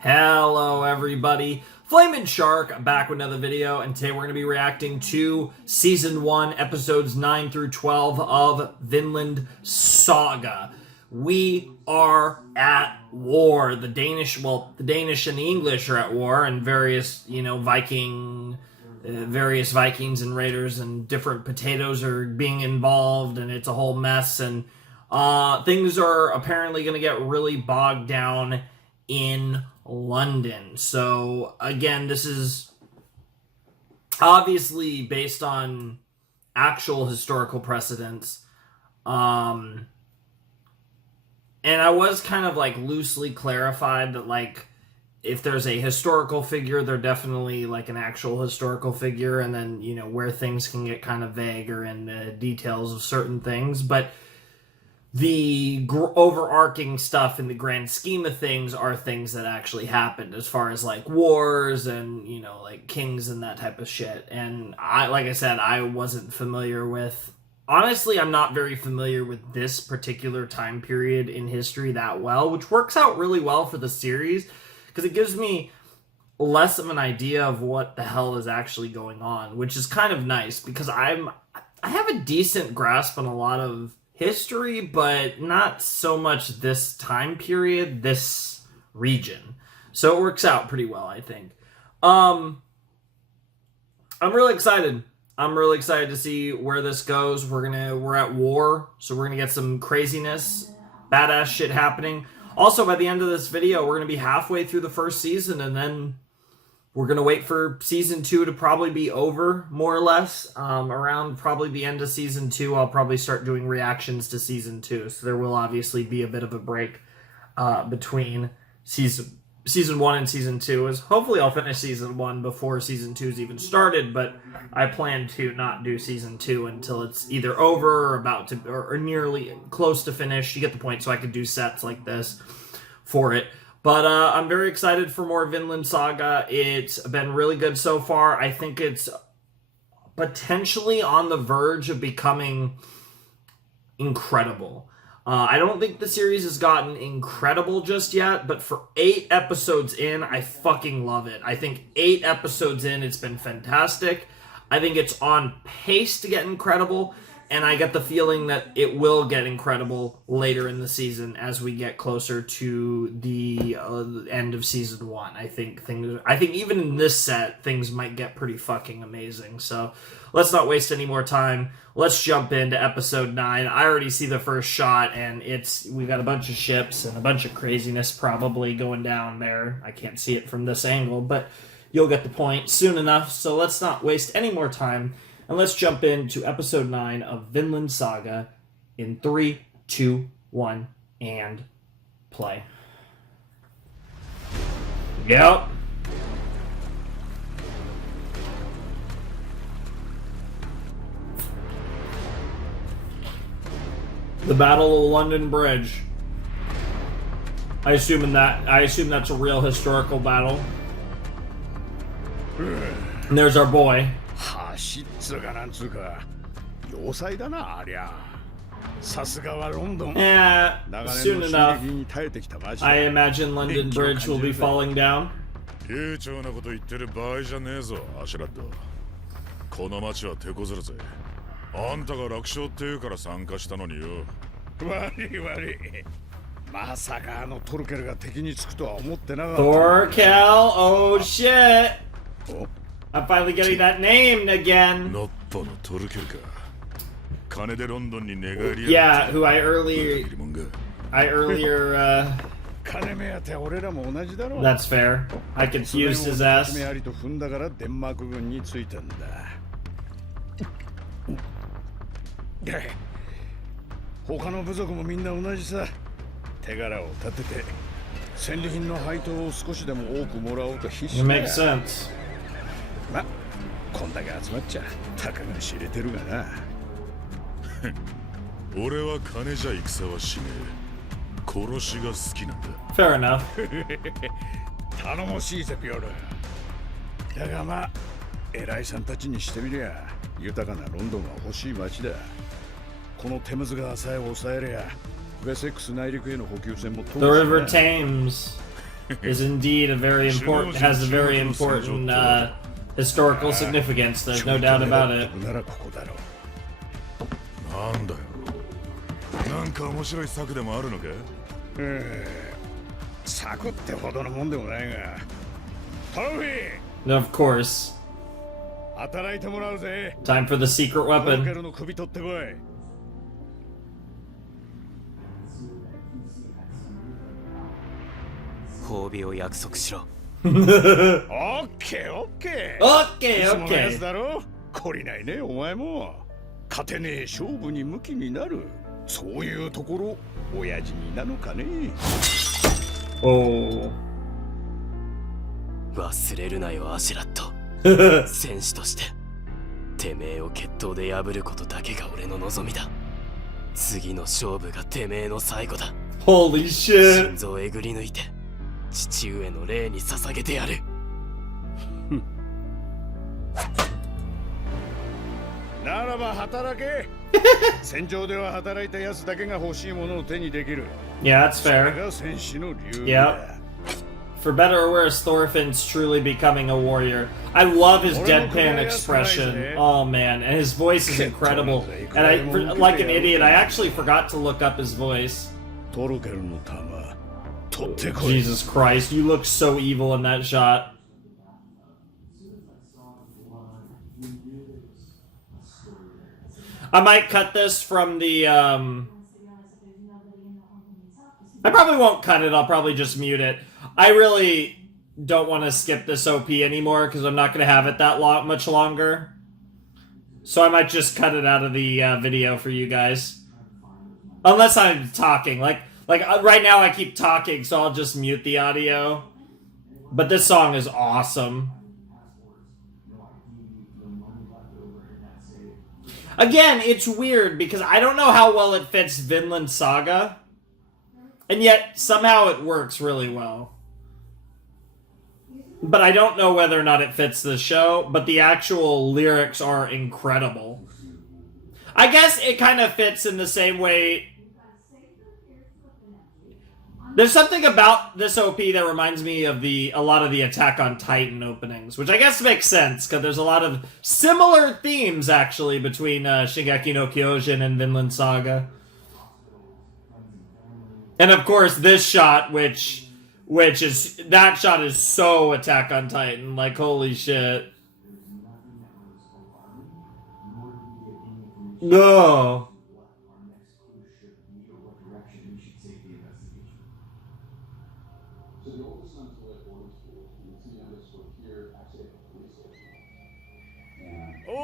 Hello everybody, Flamin' Shark back with another video, and today we're going to be reacting to Season 1, Episodes 9 through 12 of Vinland Saga. We are at war. The Danish and the English are at war, and various, various Vikings and raiders and different potatoes are being involved, and it's a whole mess, and things are apparently going to get really bogged down in London. So again, this is obviously based on actual historical precedents. And I was kind of like loosely clarified that like if there's a historical figure, they're definitely like an actual historical figure, and then where things can get kind of vague or in the details of certain things, but the overarching stuff in the grand scheme of things are things that actually happened, as far as like wars and like kings and that type of shit. And like I said, I wasn't familiar with, honestly, I'm not very familiar with this particular time period in history that well, which works out really well for the series because it gives me less of an idea of what the hell is actually going on, which is kind of nice because I have a decent grasp on a lot of history, but not so much this time period, this region. So it works out pretty well, I think. I'm really excited. I'm really excited to see where this goes. We're at war, so we're gonna get some craziness, badass shit happening. Also, by the end of this video, we're gonna be halfway through the first season, and then we're going to wait for Season 2 to probably be over, more or less. Around probably the end of Season 2, I'll probably start doing reactions to Season 2. So there will obviously be a bit of a break between Season 1 and Season 2. Hopefully I'll finish Season 1 before Season 2's even started, but I plan to not do Season 2 until it's either over or about to, or nearly close to finish. You get the point, so I could do sets like this for it. But I'm very excited for more Vinland Saga. It's been really good so far. I think it's potentially on the verge of becoming incredible. I don't think the series has gotten incredible just yet, but for 8 episodes in, I fucking love it. I think 8 episodes in, it's been fantastic. I think it's on pace to get incredible, and I get the feeling that it will get incredible later in the season as we get closer to the end of Season 1. I think even in this set, things might get pretty fucking amazing. So let's not waste any more time. Let's jump into Episode 9. I already see the first shot, and we got a bunch of ships and a bunch of craziness probably going down there. I can't see it from this angle, but you'll get the point soon enough. So let's not waste any more time. And let's jump into Episode 9 of Vinland Saga in 3, 2, 1, and play. Yep. The Battle of London Bridge. I assume that's a real historical battle. And there's our boy. Yeah, soon enough, I imagine London Bridge will be falling down. Thorkel, oh shit! I'm finally getting that name again. Yeah, who I earlier that's fair. I confused his ass. It makes sense. こんだけ集まっちゃたかが知れてるがな。俺は金じゃ戦はしねえ。殺しが好きなんだ。Fair enough. 頼もしいぜピョル。だがまあ偉いさんたちにしてみりゃ豊かなロンドンは欲しい街だ。このテムズ川さえ抑えりゃウェセックス内陸への補給船も通る。 The River Thames. is indeed has a very important historical significance. There's no doubt about it. なんだよ。なんか面白い策でもあるのか？策ってほどのもんでもないが。トロフィー。 Of course. 働いてもらうぜ。 Time for the secret トロケ weapon. ルの首取ってこい。褒美を約束しろ。オッケーオッケー。Okay, いつものやつ okay. だろ。懲りないねお前も。勝てねえ勝負に向きになる。そういうところ親父になのかね。Oh. 忘れるなよアシュラット。戦士としててめえを決闘で破ることだけが俺の望みだ。次の勝負がてめえの最後だ。 Holy 心 shit. 臓をえぐり抜いて父上の霊に捧げてやる。ならば働け。戦場では働いた奴だけが欲しいものを手にできる。 Yeah, that's それ fair. が戦士の流儀 Yep. だ。 For better or worse, Thorfinn's truly becoming a warrior. I love his deadpan expression. Oh man, and his voice is incredible. And like an idiot, I actually forgot to look up his voice. トロケルの玉取ってこい。 Jesus Christ, you look so evil in that shot. I might cut this from the, I probably won't cut it, I'll probably just mute it. I really don't want to skip this OP anymore, because I'm not going to have it that much longer. So I might just cut it out of the video for you guys. Unless I'm talking. Like right now I keep talking, so I'll just mute the audio. But this song is awesome. Again, it's weird because I don't know how well it fits Vinland Saga. And yet, somehow it works really well. But I don't know whether or not it fits the show, but the actual lyrics are incredible. I guess it kind of fits in the same way. There's something about this OP that reminds me of a lot of the Attack on Titan openings, which I guess makes sense, because there's a lot of similar themes, actually, between Shingeki no Kyojin and Vinland Saga. And of course, this shot, that shot is so Attack on Titan, like, holy shit. No. Oi!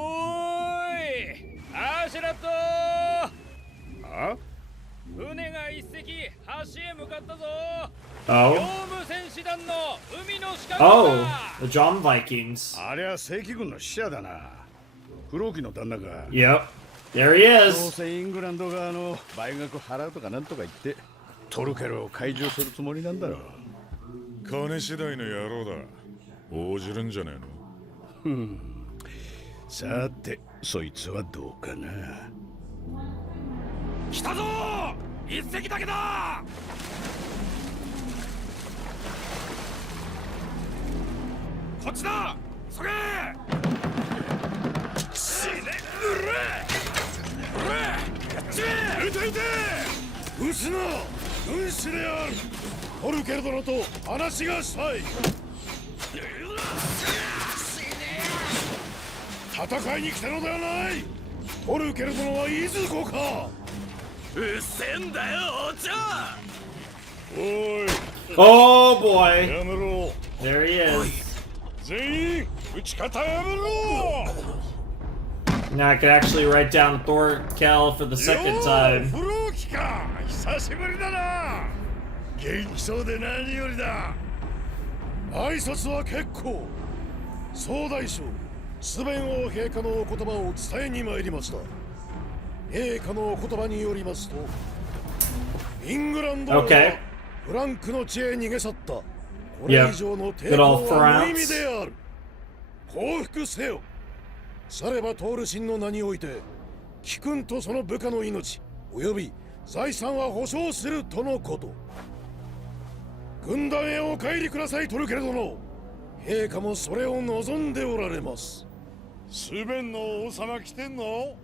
アシュラットあ？船が一隻橋へ向かったぞ。 Oh. 業務戦士団の海の仕掛け Oh, だ。 the John Vikings. ありゃ正規軍の使者だな。フローキの旦那か。 Yep. There he どう is. せイングランド側の倍額払うとかなんとか言ってトルケルを解除するつもりなんだろう。金次第の野郎だ。応じるんじゃねえの？さて、そいつはどうかな。来たぞ。一隻だけだ。こっちだ。そげ。死ね。うれ。やっちめ。撃て撃て。撃つな。軍師である。トルケル殿と話がしたい。戦いに来たのではない。トルケル殿はいずこか。うっせんだよお茶。おい。 Oh boy. やめろ。 There he is. 全員撃ち方やめろ。 Now I could actually write down Thorkel for the second time. フローキか。久しぶりだな。元気そうで何よりだ。挨拶は結構。総大将スベン王陛下のお言葉を伝えに参りました。陛下のお言葉によりますと、イングランドはフランクの地へ逃げ去った。これ以上の抵抗は無意味である。降伏せよ。さればトール神の名において、貴君とその部下の命、および財産は保証するとのこと。軍団へお帰りくださいトルケル殿。陛下もそれを望んでおられます。スベンの王様来てんの？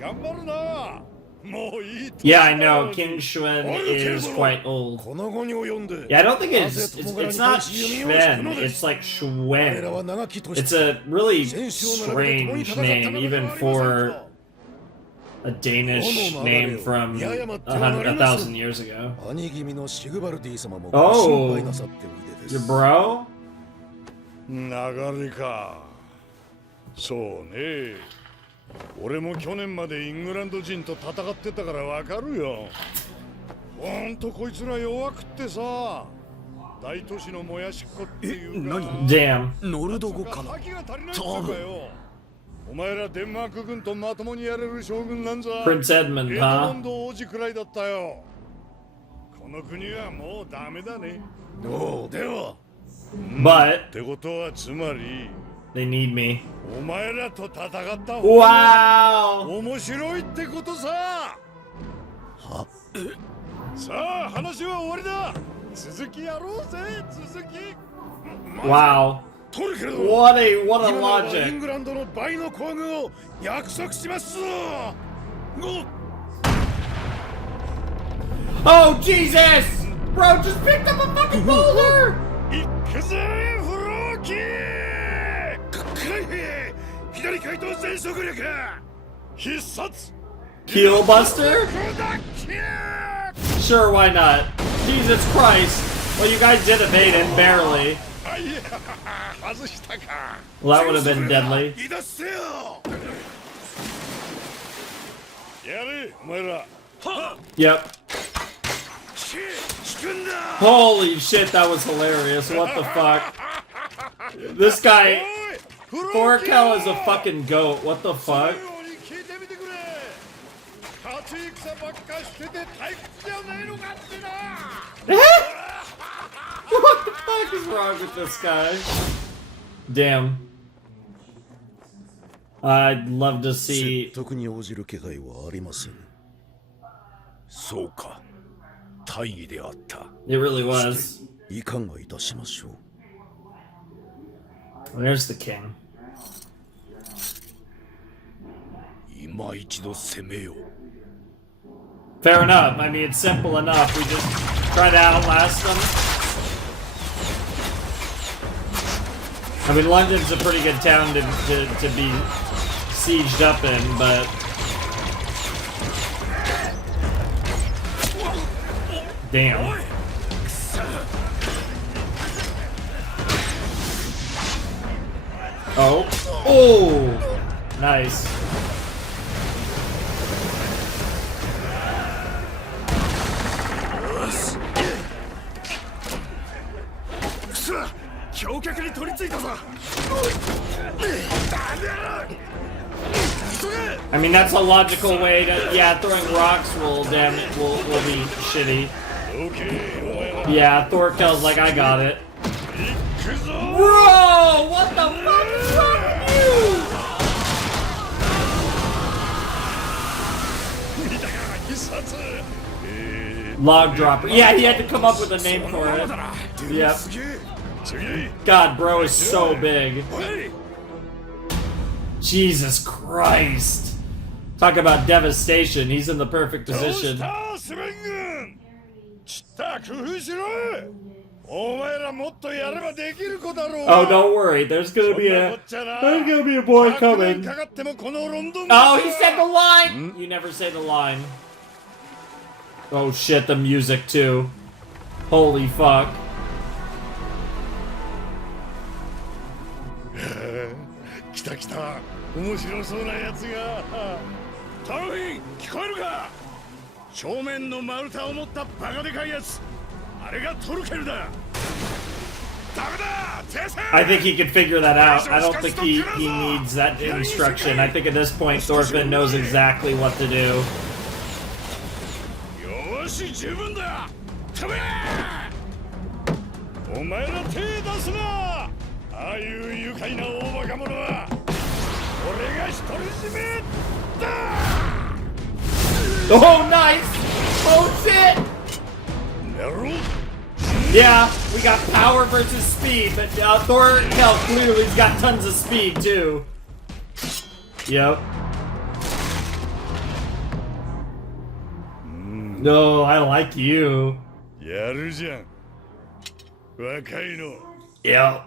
頑張るな。もういい。Yeah, I know. King Shuen is quite old. この後に及んで Yeah, I don't think it's not Shuen. It's like Shuen. It's a really strange name, even for a Danish name from 1,000 years ago. 兄君のシグバルディ様もご心配なさっておいでです。 Your bro? 流れか。そうね。俺も去年までイングランド人と戦ってたからわかるよ。ほんとこいつら弱くってさ。大都市のもやしっこっていうか。Damn. ノルド語かな。多分。お前らデンマーク軍とまともにやれる将軍なんざ Prince Edmund, エドモ huh? ンド王子くらいだったよ。この国はもうダメだね。どうでは。But ってことはつまり they need me. お前らと戦った方が Wow! 面白いってことさ。は？さあ話は終わりだ。続きやろうぜ。続き。Wow. トルケル殿。 What a 今ならイン logic. グランドの倍の厚遇を約束します。Oh, Jesus! Bro just picked up a fucking boulder! 行くぜフローキー。海兵左回答全速力。必殺 Keel Buster? Sure, why not? Jesus Christ. Well, you guys did evade it, barely. あいや外したか。 Well, that would have been deadly. いだせよ。やれお前ら。 Yep. 引くんだ。 Holy shit, that was hilarious. What the fuck? This guy, Thorkel is a fucking goat. What the fuck? 聞いてみてくれ。勝ち戦ばっかしてて退屈じゃねえのかってな。 What the fuck is wrong with this guy? Damn. I'd love to see. 説得に応じる気配はありません。そうか。大義であった。 It really was. いかがいたしましょう。 There's the king. 今一度攻めよう。 Fair enough. I mean, it's simple enough. We just try to outlast them. I mean, London's a pretty good town to be sieged up in, but... Damn. Oh. Oh! Nice. I mean, that's a logical way to... Yeah, throwing rocks will be shitty. Yeah, Thorkel's like, I got it. Bro! What the fuck is wrong with you? Log dropper. Yeah, he had to come up with a name for it. Yep. God, bro is so big. Jesus Christ. Talk about devastation. He's in the perfect position. Oh, don't worry. There's gonna be a boy coming. Oh, he said the line. You never say the line. Oh shit, the music too. Holy fuck. 来た来た面白そうなやつが。タロフィン聞こえるか。正面の丸太を持ったバカでかいやつ、あれがトルケルだ。ダメだ停戦。 I think he could figure that out. I don't think he needs that instruction. I think at this point Thorfinn knows exactly what to do. よし十分だ。飛べ。お前ら手出すな。ああいう愉快な大バカ者は俺が独り占めだ。 Oh, nice! Oh shit! やろう。Yeah, we got power versus speed, but Thor, hell, clearly he's got tons of speed too. Yep. No, I like you. やるじゃん。若いの。 Yep.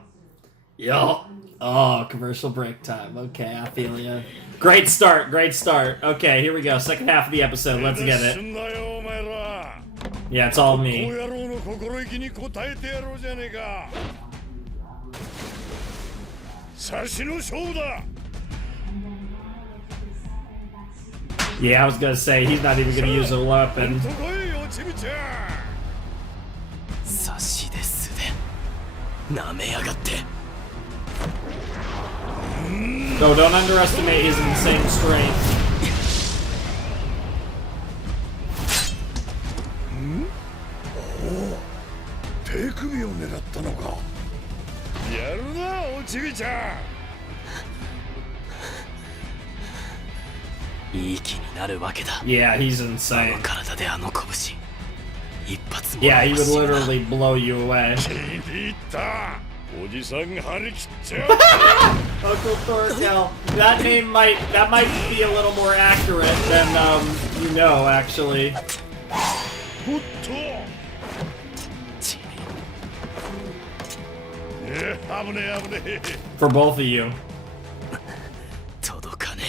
Yep. Oh, commercial break time. Okay, I feel you. Great start, great start. Okay, here we go. Second half of the episode. Let's get it. すんだよお前ら。 Yeah, it's all こう me. 野郎の心意気に応えてやろうじゃねえか。差しの勝負だ。 Yeah, I was gonna say, he's not even gonna use a weapon. どこへ落ちるちゃ。差しで素で舐めやがって。 No, don't underestimate his insane strength. 手首を狙ったのか。やるな、おちびちゃん。 いい気になるわけだ。 Yeah, he's あ insane. の体であの拳一発も Yeah, he 欲 would しいな。 literally blow you away. 気に入った。おじさん張り切っちゃう。 Uncle Thorkel. That might be a little more accurate than you know, actually. おっと。ち危ねえ危ねえ。 For both of you. 届かね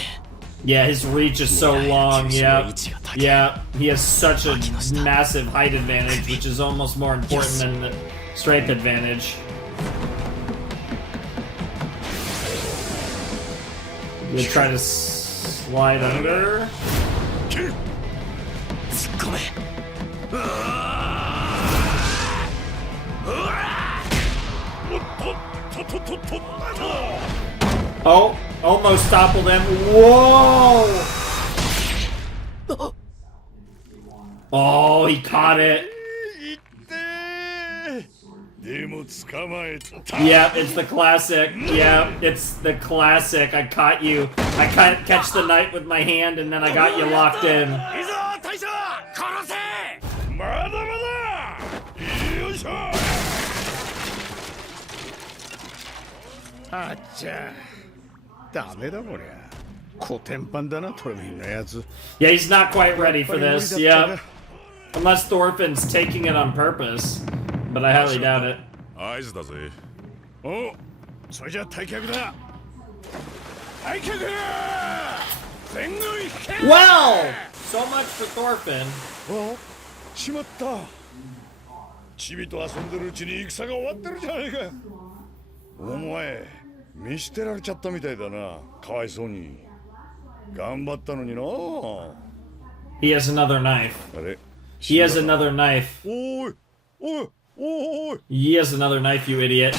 Yeah, his reach is so long. Yeah. Yeah, he has such a massive height advantage, which is almost more important than the strength advantage. You try to slide under. え。突っ込め。 Oh, almost toppled him. Whoa! Oh, he caught it. でも捕まえた。 Yeah, it's the classic. Yeah, it's the classic. I caught you. I catch the knife with my hand, and then I got you locked in. いいぞ大将、殺せ。まだまだ。よいしょ。あっちゃ。ダメだこりゃ。コテンパンだなトルミンのやつ。 Yeah, he's not quite ready for this. Yeah, unless Thorfinn's taking it on purpose, but I highly doubt it. 合図だぜ。お、それじゃ退却だ。退却。全軍引け。 Well, so much for Thorfinn. あ、しまった。チビと遊んでるうちに戦が終わってるじゃねえか。お前、見捨てられちゃったみたいだな。かわいそうに。頑張ったのにな。 He has another knife. あれ。He has another knife. おい、おい、おい。 He has another knife, you idiot.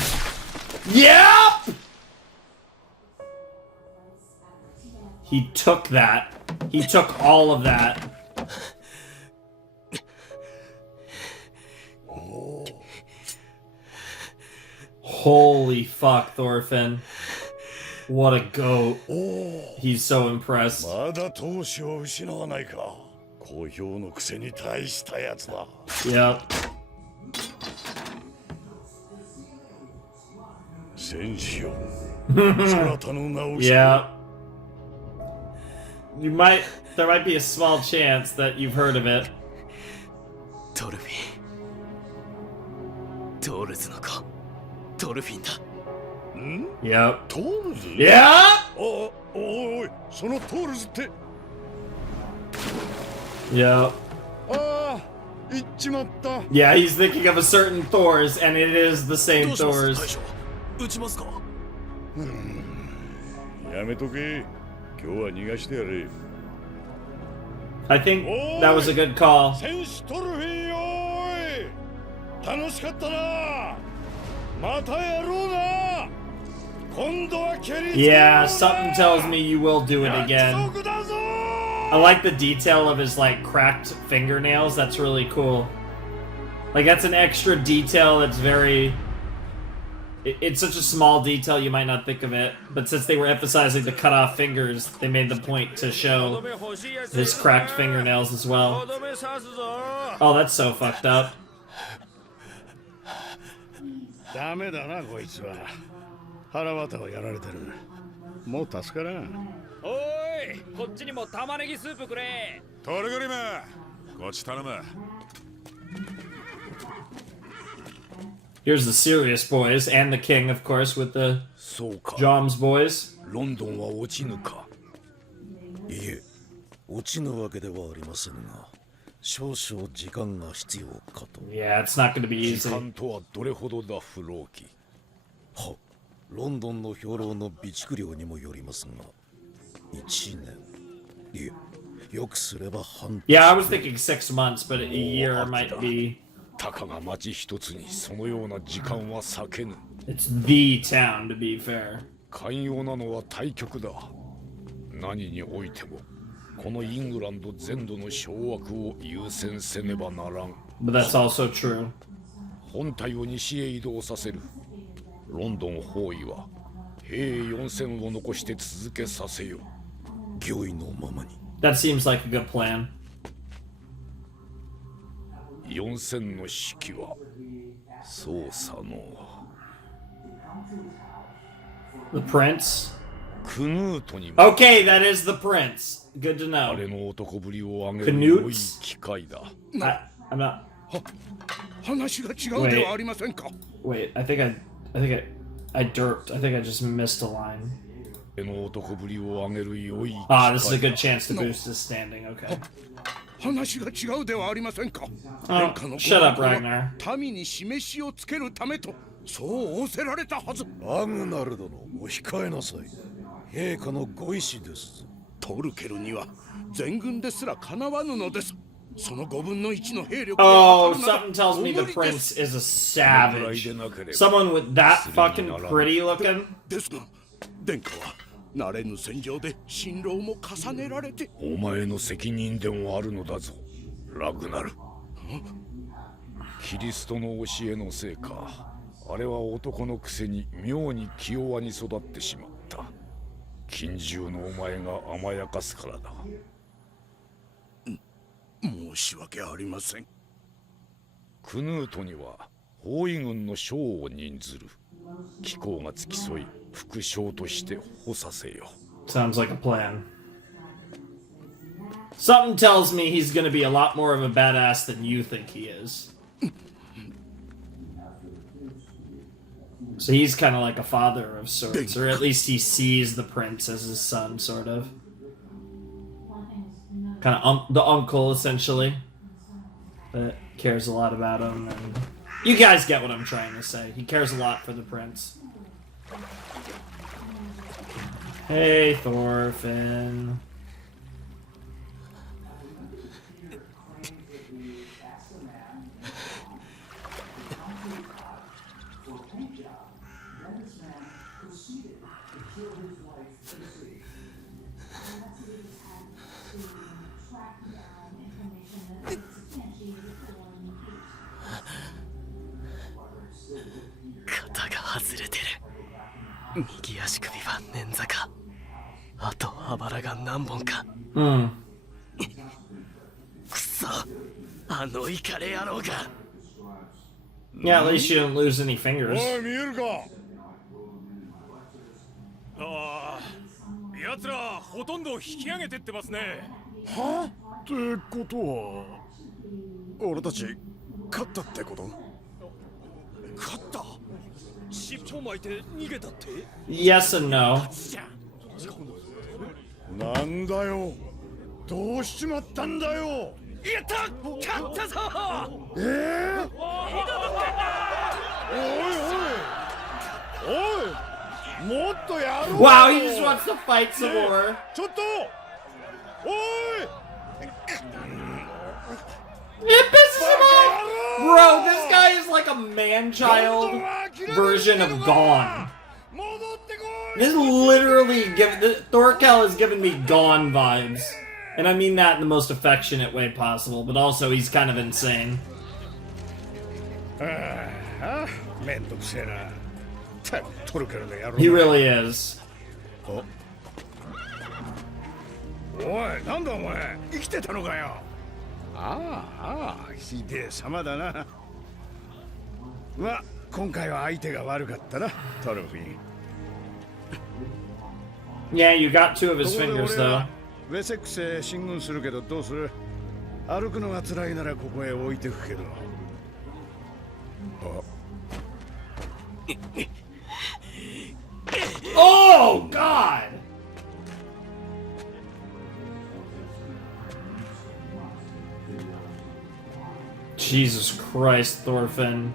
Yep! He took that. He took all of that. Holy fuck, Thorfinn. What a goat. He's so impressed. まだ闘志を失わないか。好評のくせに大したやつだ。 Yep. 戦士よ。そなたの名を。 Yeah. There might be a small chance that you've heard of it. トルフィン。トールズの子。トルフィンだ。 Yep. トールズ。 Yep! おい、そのトールズって。 Yep. ああ、行っちまった。 Yeah, he's thinking of a certain Thor's, and it is the same どうします Thor's. 大将。撃ちますか。やめとけ。今日は逃がしてやれ。 I think that was a good call. 戦士トルフィンよーい。楽しかったな。またやろうな。今度は蹴りつけような。 Yeah, something tells me you will do it again. 約束だぞ。 I like the detail of his, like, cracked fingernails. That's really cool. Like, that's an extra detail that's very... It's such a small detail you might not think of it, but since they were emphasizing the cut off fingers, they made the point to show his cracked fingernails as well. Oh, that's so fucked up. ダメだなこいつは。腹渡をやられてる。もう助からん。おい、こっちにも玉ねぎスープくれ。トルグリム、こっち頼む。Here's the serious boys and the king, of course, with the そうか。 Joms boys. ロンドンは落ちぬか。いえ、落ちぬわけではありませんが、少々時間が必要かと。Yeah, it's not going to be 時 easy. 間とはどれほどだ、フローキ。は、ロンドンの兵糧の備蓄量にもよりますが、1年。いえ、よくすれば半年。 Yeah, I was thinking 6 months, but a year might be. たかが町一つにそのような時間は避けぬ。 It's the town, to be fair. 寛容なのは対極だ。何においてもこのイングランド全土の掌握を優先せねばならん。 But that's also true. 本体を西へ移動させる。ロンドン包囲は兵4000を残して続けさせよ。御意のままに。That seems like a good plan. 4000の指揮はそうさの The prince? クヌートにも Okay, that is the prince. Good to あ know. れの男ぶりを上げる良い機会だ。I'm not. 話が違うではありませんか。 Wait, I think I derped. I think I just missed a line. あれの男ぶりを上げる良い機 Ah, this is a 会 good chance to boost his standing. Okay. 話が違うではありませんか。 Oh, shut up, Ragnar. 民に示しをつけるためとそう仰せられたはず。アグナル殿、お控えなさい。陛下のご意志ですぞ。トルケルには全軍ですらかなわぬのです。その5分の1の兵力 Oh, something tells me the prince is a savage. でなければ Someone with that fucking pretty looking. ですが殿下は慣れぬ戦場で辛労も重ねられて。お前の責任でもあるのだぞ、ラグナル。キリストの教えのせいか。あれは男のくせに妙に気弱に育ってしまった。近習のお前が甘やかすからだ。申し訳ありません。クヌートには包囲軍の将を任ずる。機構が付き添い副将として補佐せよ。 Sounds like a plan. Something tells me he's gonna be a lot more of a badass than you think he is. So he's kind of like a father of sorts, or at least he sees the prince as his son, sort of. Kind of the uncle, essentially, that cares a lot about him. And you guys get what I'm trying to say. He cares a lot for the prince. Hey, Thorfinn. Kata が外れてる。右足首は捻挫か。あとあばらが何本か。Hmm. くそ、あのイカレ野郎が。Yeah, at least you didn't lose any お fingers. い見えるか。ああ、奴らほとんど引き上げてってますね。はあってことは俺たち勝ったってこと。勝った。尻尾巻いて逃げたって。 Yes and no. なんだよ。どうしちまったんだよ。やった、勝ったぞ。おいおいもっとやろう。 Wow, he just wants to fight some more. ちょっとおい It pisses him off! Bro, this guy is like a man-child version of Gone. 戻ってこい。 This literally Thorkel is giving me Gone vibes. And I mean that in the most affectionate way possible, but also he's kind of insane. ああめんどくせえな。トルケルの野郎。 He really is. おいなんだお前生きてたのかよ。ああひでえ様だな。ま今回は相手が悪かったな、トルフィン。 Yeah, you got 2 of his ところで fingers 俺は though. ウェセックスへ進軍するけどどうする？歩くのが辛いならここへ置いてくけど。あ、 Oh God! Jesus Christ, Thorfinn.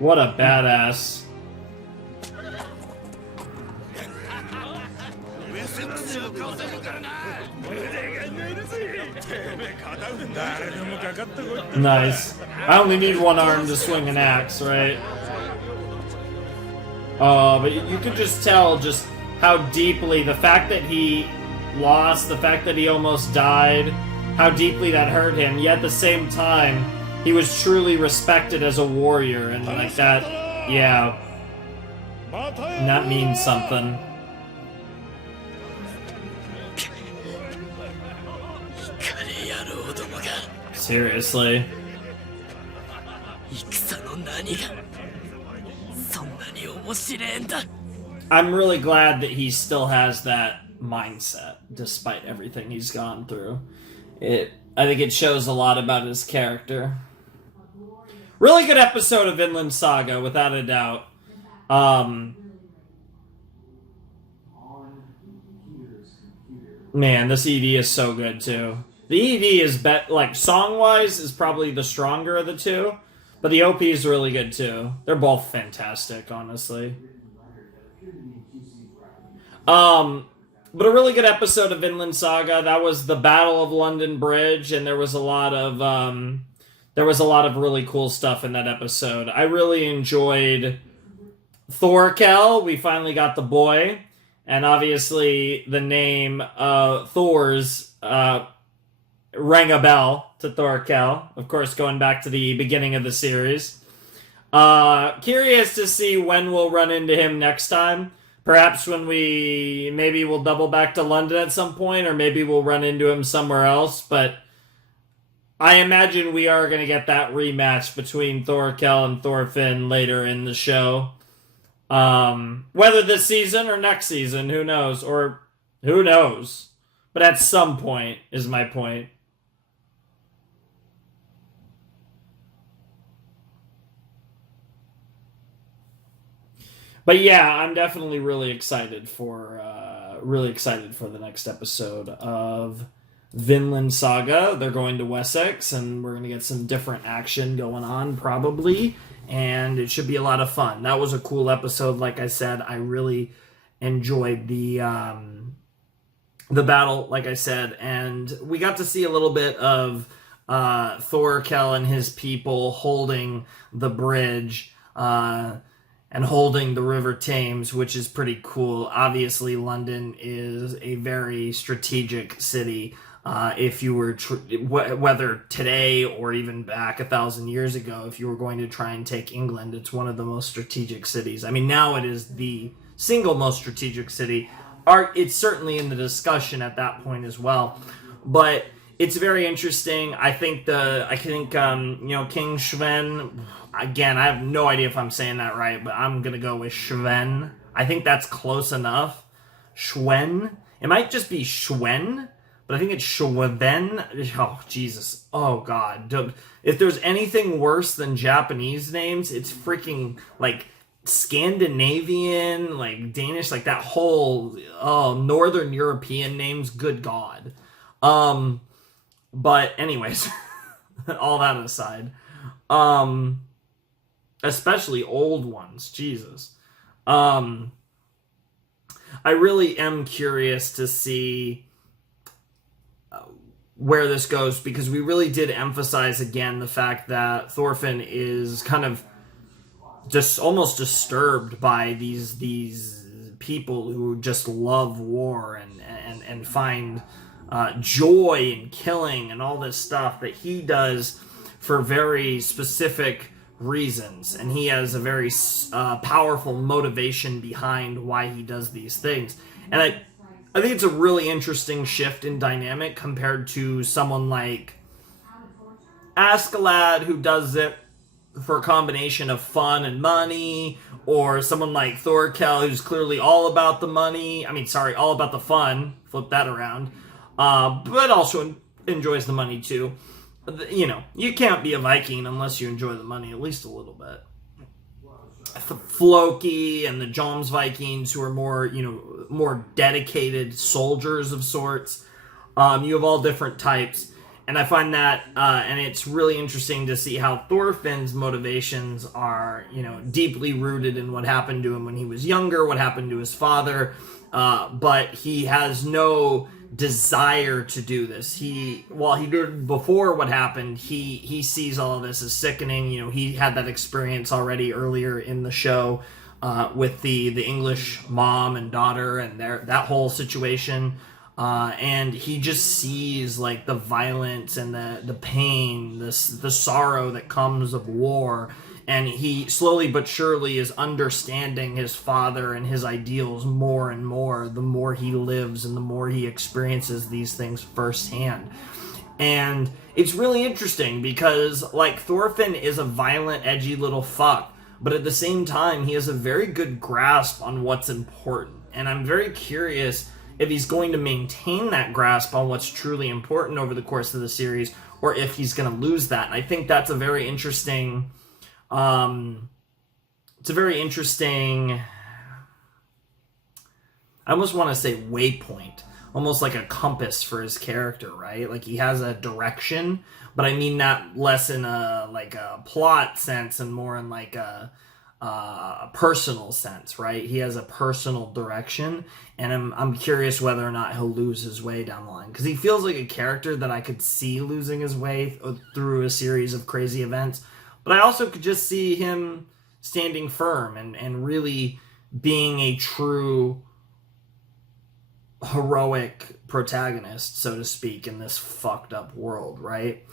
What a badass. Nice. I only need 1 arm to swing an axe, right? But you could just tell just how deeply the fact that he lost, the fact that he almost died, how deeply that hurt him. Yet at the same time, he was truly respected as a warrior, and like that, yeah, and that means something. Seriously. I'm really glad that he still has that mindset, despite everything he's gone through. I think it shows a lot about his character. Really good episode of Vinland Saga, without a doubt. Man, this ED is so good too. The ED is like song-wise is probably the stronger of the 2, but the OP is really good too. They're both fantastic, honestly. But a really good episode of Vinland Saga. That was the Battle of London Bridge, and there was a lot of really cool stuff in that episode. I really enjoyed Thorkel. We finally got the boy, and obviously the name Thor's rang a bell to Thorkel. Of course, going back to the beginning of the series. Curious to see when we'll run into him next time. Perhaps when maybe we'll double back to London at some point, or maybe we'll run into him somewhere else, but I imagine we are going to get that rematch between Thorkel and Thorfinn later in the show. Whether this season or next season, who knows? Or who knows? But at some point is my point. But yeah, I'm definitely really excited for the next episode of Vinland Saga. They're going to Wessex, and we're going to get some different action going on, probably, and it should be a lot of fun. That was a cool episode, like I said. I really enjoyed the battle, like I said, and we got to see a little bit of Thorkel and his people holding the bridge, and holding the River Thames, which is pretty cool. Obviously, London is a very strategic city. If you were, whether today or even back 1,000 years ago, if you were going to try and take England, it's one of the most strategic cities. I mean, now it is the single most strategic city. It's certainly in the discussion at that point as well. But it's very interesting. I think King Sven, again, I have no idea if I'm saying that right, but I'm going to go with Sven. I think that's close enough. Schwen. It might just be Schwen, but I think it's Schwen. Oh, Jesus. Oh, God. If there's anything worse than Japanese names, it's freaking, like, Scandinavian, like, Danish, like, that whole, Northern European names. Good God. But anyways, all that aside, especially old ones, Jesus. I really am curious to see where this goes, because we really did emphasize again the fact that Thorfinn is kind of just almost disturbed by these people who just love war and find joy in killing and all this stuff that he does for very specific reasons, and he has a very powerful motivation behind why he does these things. And I think it's a really interesting shift in dynamic compared to someone like Askeladd, who does it for a combination of fun and money, or someone like Thorkel who's clearly all about the money. I mean, sorry, all about the fun. Flip that around. But also enjoys the money too. You know, you can't be a Viking unless you enjoy the money at least a little bit. Floki and the Joms Vikings, who are more, you know, more dedicated soldiers of sorts. You have all different types. And I find that, and it's really interesting to see how Thorfinn's motivations are, you know, deeply rooted in what happened to him when he was younger, what happened to his father, but he has no desire to do this. While he did before what happened, he sees all of this as sickening. You know, he had that experience already earlier in the show with the English mom and daughter and that whole situation. And he just sees like the violence and the pain, the sorrow that comes of war, and he slowly but surely is understanding his father and his ideals more and more the more he lives and the more he experiences these things firsthand. And it's really interesting because like Thorfinn is a violent, edgy little fuck, but at the same time he has a very good grasp on what's important, and I'm very curious if he's going to maintain that grasp on what's truly important over the course of the series, or if he's going to lose that. And I think that's a very interesting, I almost want to say waypoint, almost like a compass for his character, right? Like he has a direction, but I mean that less in a plot sense and more in like a personal sense, right? He has a personal direction, and I'm curious whether or not he'll lose his way down the line, because he feels like a character that I could see losing his way through a series of crazy events, but I also could just see him standing firm and really being a true heroic protagonist, so to speak, in this fucked up world, right?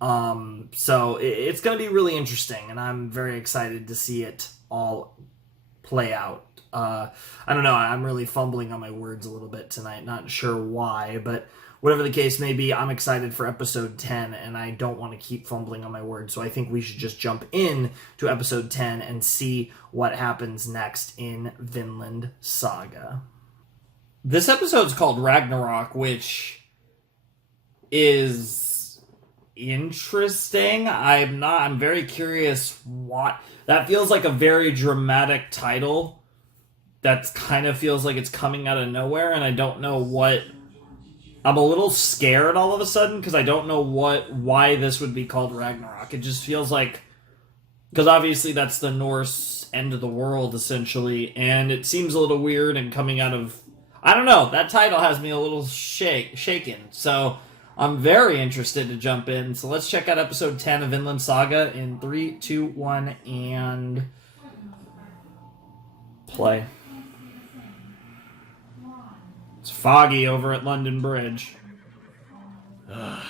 So it's going to be really interesting, and I'm very excited to see it all play out. I don't know, I'm really fumbling on my words a little bit tonight, not sure why, but whatever the case may be, I'm excited for episode 10, and I don't want to keep fumbling on my words, so I think we should just jump in to episode 10 and see what happens next in Vinland Saga. This episode's called Ragnarok, which is interesting. I'm very curious what that feels like. A very dramatic title that kind of feels like it's coming out of nowhere, and I don't know what. I'm a little scared all of a sudden because I don't know why this would be called Ragnarok. It just feels like, because obviously that's the Norse end of the world essentially, and it seems a little weird and coming out of, I don't know, that title has me a little shaken. So I'm very interested to jump in. So let's check out episode 10 of Vinland Saga in 3, 2, 1, and play. It's foggy over at London Bridge. Yeah.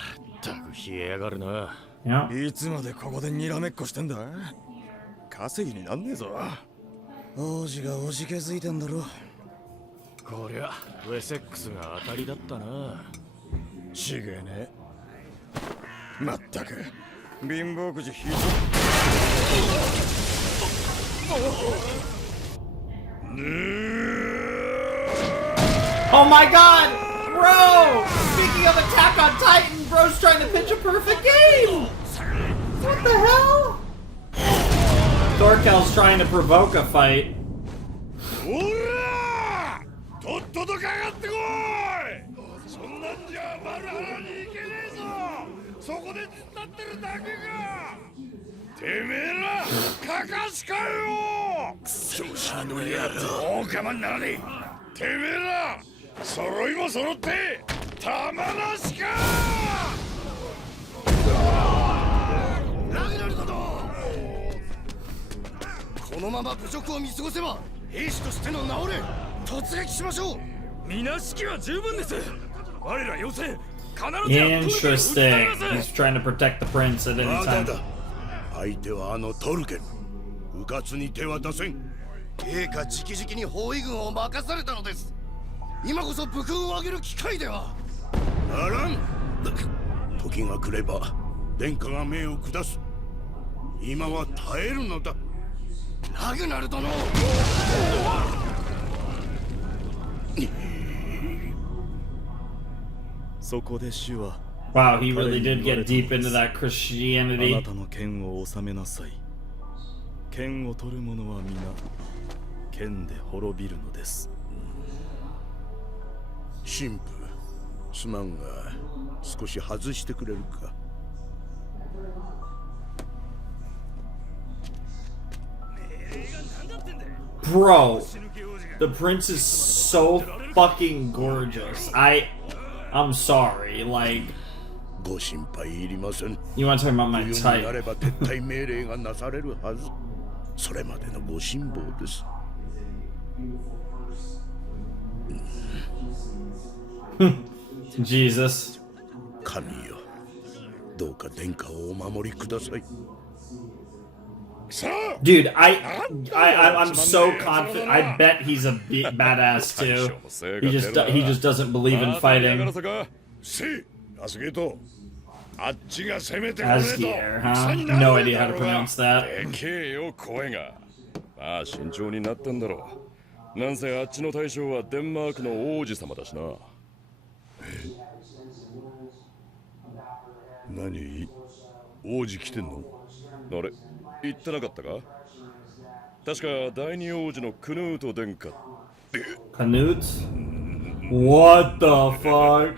いつまでここでにらめっこしてんだ。稼ぎになんねえぞ。王子がおじけづいてんだろ。こりゃウェセックスが当たりだったな。ちげえね。まったく貧乏くじひど。Oh my god! Bro! Speaking of Attack on Titan, bro's trying to pitch a perfect game! What the hell? Thorkel's trying to provoke a fight. とっととかかってこい。そんなんじゃ丸原に行けねえぞ。そこで突っ立ってるだけか。てめえらかかしかよ。クソあの野郎。大釜にならねえ。てめえら揃いも揃ってたまらしか。ラグナル殿。このまま侮辱を見過ごせば兵士としての名折れ。突撃しましょう。皆式は十分です。我ら要請必ず Interesting. He's trying to protect the prince at any time. 相手はあのトルケン。迂闊に手は出せん。陛下直々に包囲軍を任されたのです。今こそ武勲を挙げる機会では。ならん。時が来れば殿下が命を下す。今は耐えるのだ。ラグナル殿。そこで主は Wow, he really did get deep into that あな Christianity. たの剣を治めなさい。剣を取る者は皆剣で滅びるのです。神父、すまんが少し外してくれるか。Bro, the prince is so fucking gorgeous. I'm sorry, like, ご心配いりません。 you want to talk about my 冬にな type. れば撤退命令がなされるはず。それまでのご辛抱です。Jesus. 神よ、どうか殿下をお守りください。 Dude, I'm so confident. I bet he's a badass too. He just doesn't believe in fighting. せい、ラスゲート。あっちが攻めてくれと。 Asgier, huh? No idea how to pronounce that. でけえよ声が。まあ慎重になったんだろう。なんせあっちの大将はデンマークの王子様だしな。何？王子来てんの？あれ言ってなかったか？確か第二王子のクヌート殿下。 Canute? What the fuck?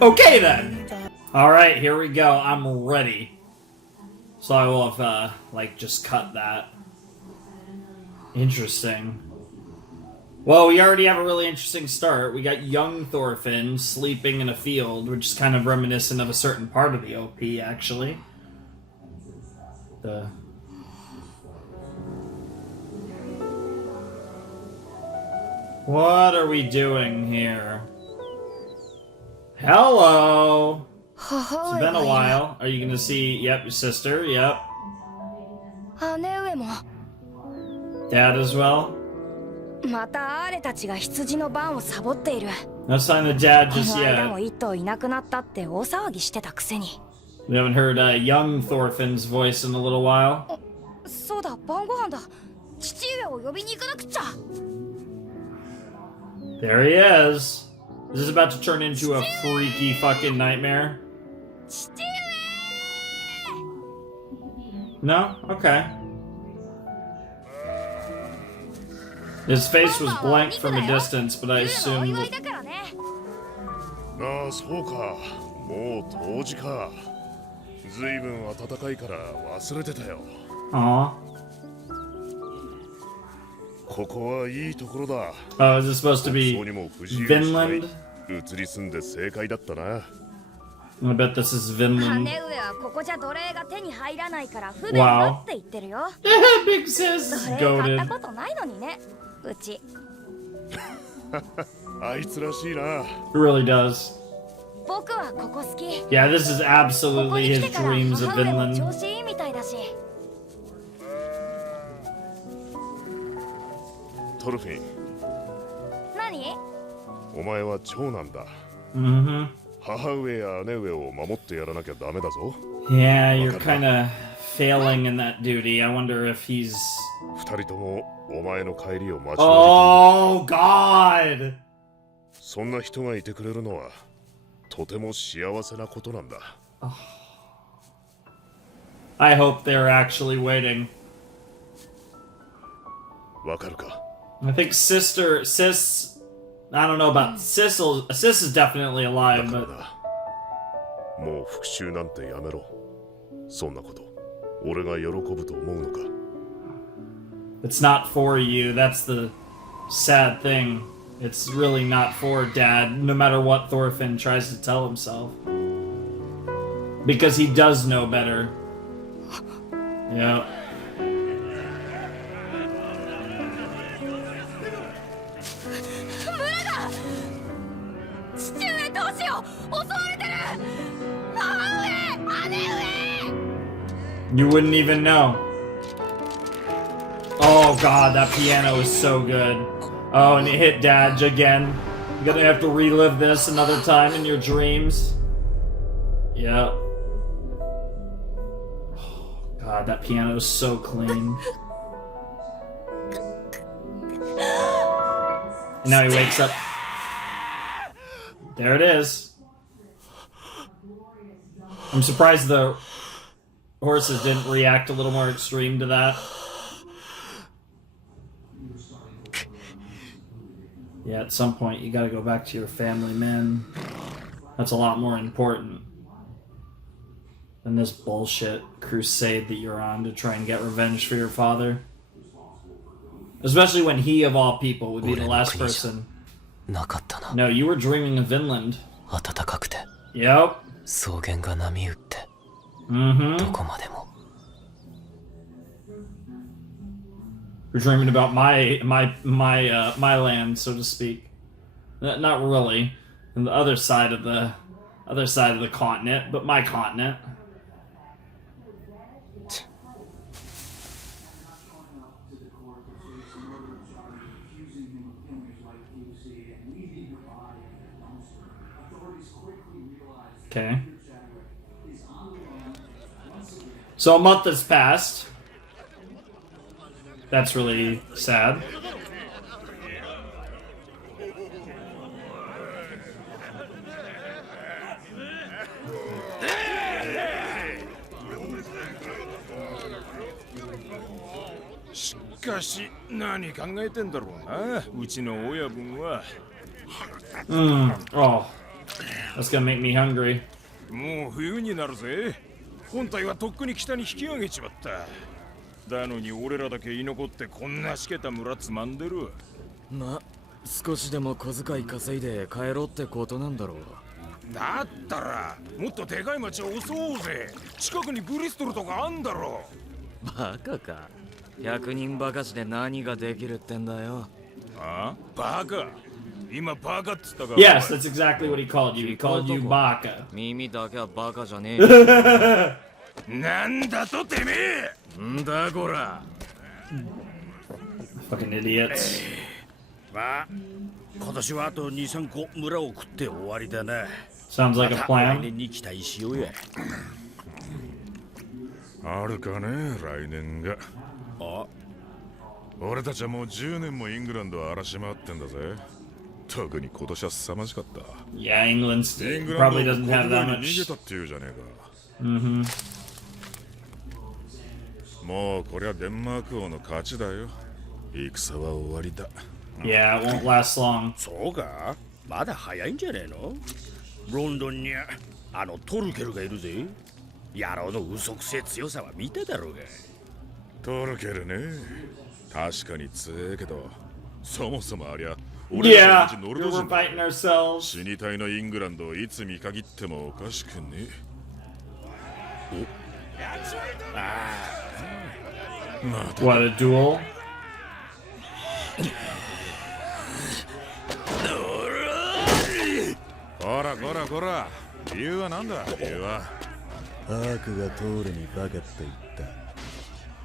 Okay then. All right, here we go. I'm ready. So I will have like just cut that. Interesting. Well, we already have a really interesting start. We got young Thorfinn sleeping in a field, which is kind of reminiscent of a certain part of the OP, actually. What are we doing here? Hello! It's been a while. Are you gonna see, yep, your sister, yep. 姉上も Dad as well? またアーレたちが羊の番をサボっている。 No sign of Dad こ just の間も yet. 一頭いなくなったって大騒ぎしてたくせに。 We haven't heard young Thorfinn's voice in a little while. そうだ、晩ご飯だ。父上を呼びに行かなくちゃ。 There he is. This is about to turn into a freaky fucking nightmare. 父上 No? Okay. His face was blank from a distance, but I 夕のお assumed 祝い that... だからね。ああ、そうか。もう冬至か。ずいぶん暖かいから忘れてたよ。 Aw. ここはいいところだ。 Oh, is this supposed to そ be こにも不自由しない。 Vinland? 移り住んで正解だったな。 I bet this is 姉 Vinland. 上はここじゃ奴隷が手に入らないから不便だって言ってるよ。 Big sis 奴 is 隷買った goated. ことないのにね。うち。あいつらしいな。 It really does. 僕はここ好き。 Yeah, this is ここ absolutely に his 来てから dreams of 母上も Vinland. 調子いいみたいだし。トルフィン、何？お前は長男だ。 Mm-hmm. 母上や姉上を守ってやらなきゃダメだぞ。 Yeah, you're kind of failing in that duty. I wonder if he's... 二人ともお前の帰りを待ち望んでいる。 Oh, God! そんな人がいてくれるのはとても幸せなことなんだ。 I hope they're actually waiting. わかるか？ I think sis, I don't know about sis is definitely だ alive, から but だ。もう復讐なんてやめろ。そんなこと、俺が喜ぶと思うのか？ it's not for you. That's the sad thing. It's really not for Dad, no matter what Thorfinn tries to tell himself. Because he does know better. Yeah. 父上どうしよう。襲われてる。母上、姉上。 You wouldn't even know. Oh God, that piano is so good. Oh, and it hit Dad again. You're gonna have to relive this another time in your dreams. Yeah. Oh, God, that piano is so clean. And now he wakes up. There it is. I'm surprised the horses didn't react a little more extreme to that. Yeah, at some point you gotta go back to your family, man. That's a lot more important than this bullshit crusade that you're on to try and get revenge for your father. Especially when he, of all people, would be the last person. No, you were dreaming of Vinland. Yep. Mm-hmm. You're dreaming about my land, so to speak. Not really. On the other side of the continent, but my continent. Okay. So a month has passed. That's really sad. Oh, that's gonna make me hungry. もう冬になるぜ。本体はとっくに北に引き上げちまった。だのに俺らだけ居残ってこんなしけた村つまんでる。まあ、少しでも小遣い稼いで帰ろうってことなんだろう。だったらもっとでかい町を襲おうぜ。近くにブリストルとかあんだろ。バカか。100人バカしで何ができるってんだよ。あ？バカ？今バカっつったか。 Yes, that's exactly what he called you. He called you Baka. 耳だけはバカじゃねえ。なんだとてめえ。んだこら。Fucking idiots. まあ、今年はあと2、3個村を食って終わりだな。 Sounds like a 来 plan. 年に期待しようや。あるかね、来年が。あ、俺たちはもう10年もイングランドを荒らし回ってんだぜ。特に今年は凄まじかった。 Yeah, England イングラン probably ド doesn't を have 国 that 外に逃げ much. たっていうじゃねえか。Mm-hmm. もうこりゃデンマーク王の勝ちだよ。戦は終わりだ。Yeah, it won't last long. そうか？まだ早いんじゃねえの？ロンドンにあのトルケルがいるぜ。野郎の嘘くせえ強さは見ただろうが。トルケルね。確かに強えけど、そもそもありゃ。 Yeah, we're fighting ourselves. 死に体のイングランドをいつ見限ってもおかしくね。What, a duel? こらこらこら、理由は何だ？理由はアークがトーレにバカって言った。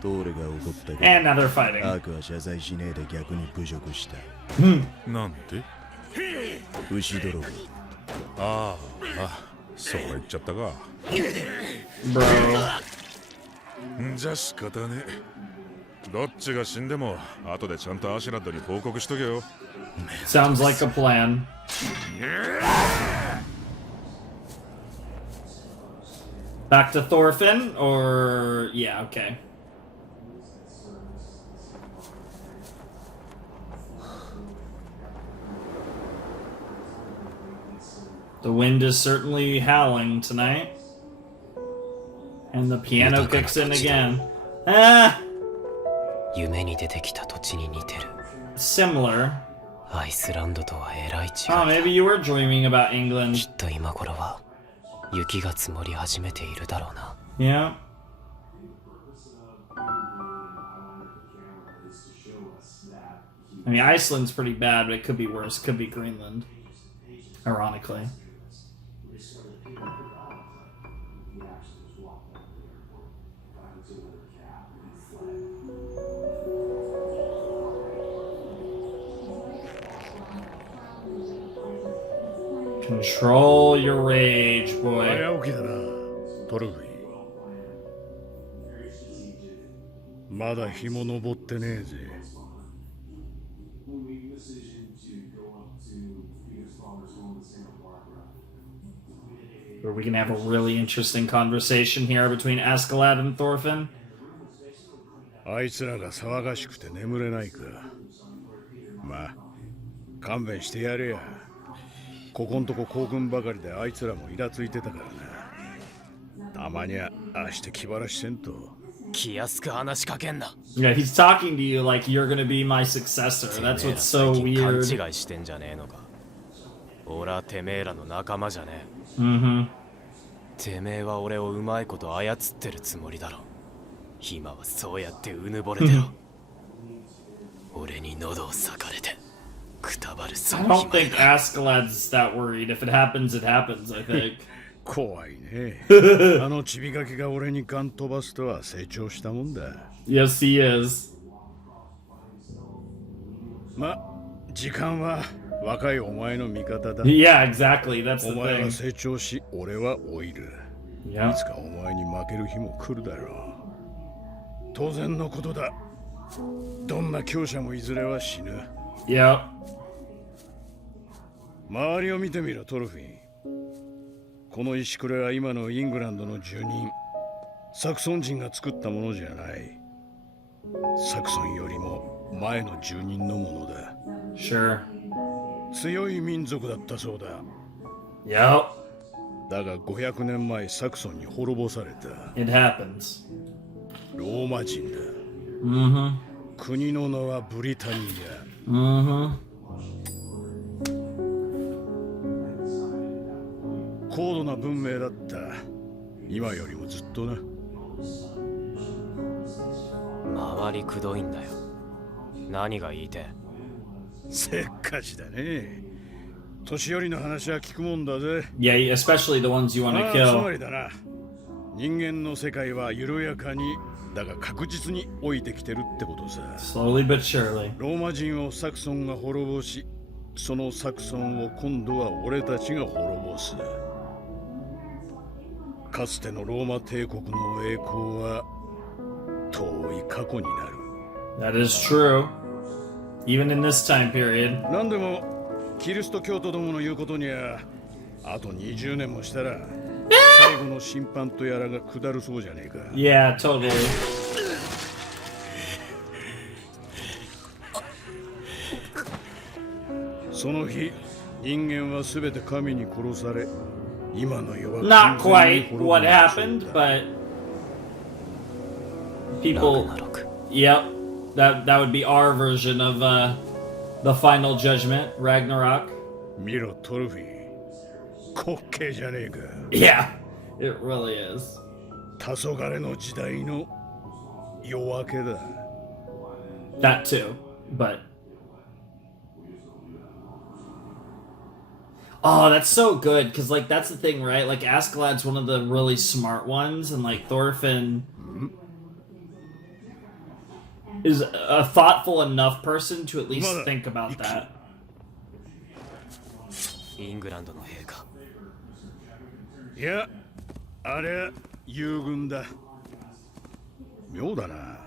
トーレが怒ったけど、 And now they're fighting. アークは謝罪しねえで逆に侮辱した。なんて？牛泥棒。ああ、そう言っちゃったか。 Bro. じゃ仕方ねえ。どっちが死んでも後でちゃんとアシュラッドに報告しとけよ。 Sounds like a plan. Back to Thorfinn, or yeah, okay. The wind is certainly howling tonight. And the piano kicks in again. Ah! 夢に出てきた土地に似てる。 Similar. アイスランドとはえらい違い Oh, だ。 maybe you were dreaming about England. きっと今頃は雪が積もり始めているだろうな。 Yeah. I mean, Iceland's pretty bad, but it could be worse. Could be Greenland. Ironically. Control your rage, 早 boy. 起きだな、トルフィー。まだ日も昇ってねえぜ。Are we gonna have a really interesting conversation here between Askeladd and Thorfinn? あいつらが騒がしくて眠れないか。まあ、勘弁してやれや。ここんとこ行軍ばかりであいつらもイラついてたからな。たまにはあして気晴らしせんと。気安く話しかけんな。 Yeah, he's talking to you like you're gonna be my successor. That's what's so てめえら最近 weird. 勘違いしてんじゃねえのか。俺はてめえらの仲間じゃねえ。Mm-hmm. てめえは俺をうまいこと操ってるつもりだろ。今はそうやってうぬぼれてろ。俺に喉を裂かれてくたばるそ I の don't 暇 think Askeladd's that worried. If it happens, it happens, I think. 怖いね。あのちびがきが俺にガン飛ばすとは成長したもんだ。Yes, he is. ま、時間は若いお前の味方だ。 Yeah, exactly. That's お the 前は thing. 成長し、俺は老いる。 Yeah. いつかお前に負ける日も来るだろう。当然のことだ。どんな強者もいずれは死ぬ。Yep. 周りを見てみろ、トルフィン。この石これは今のイングランドの住人、サクソン人が作ったものじゃない。サクソンよりも前の住人のものだ。Sure. 強い民族だったそうだ。 Yep. だが500年前サクソンに滅ぼされた。 It happens. ローマ人だ。 Mm-hmm. 国の名はブリタニア。 Mm-hmm. 高度な文明だった。今よりもずっとな。周りくどいんだよ。何が言いて。せっかちだね。年寄りの話は聞くもんだぜ。 Yeah, especially the ones you want to つま kill. りだな。人間の世界は緩やかに、だが確実に老いてきてるってことさ。 Slowly but surely. ローマ人をサクソンが滅ぼし、そのサクソンを今度は俺たちが滅ぼす。かつてのローマ帝国の栄光は遠い過去になる。 That is true. Even in this time period. 何でもキリスト教徒どもの言うことにはあと20年もしたら最後の審判とやらが下るそうじゃねえか。 Yeah, totally. その日人間はすべて神に殺され、今の世は Not 完全に quite 滅ぼ what され happened, た。 but people. Ragnarok. Yep, that would be our version of the final judgment, Ragnarok. 見ろトルフィー、滑稽じゃねえか。 Yeah, it really is. 黄昏の時代の夜明けだ。 That too, but. Oh, that's so good, because, like, that's the thing, right? Like, Askeladd's one of the really smart ones, and, like, Thorfinn is a thoughtful enough person to at least think about that. イングランドの兵か。いや、あれは友軍だ。妙だな。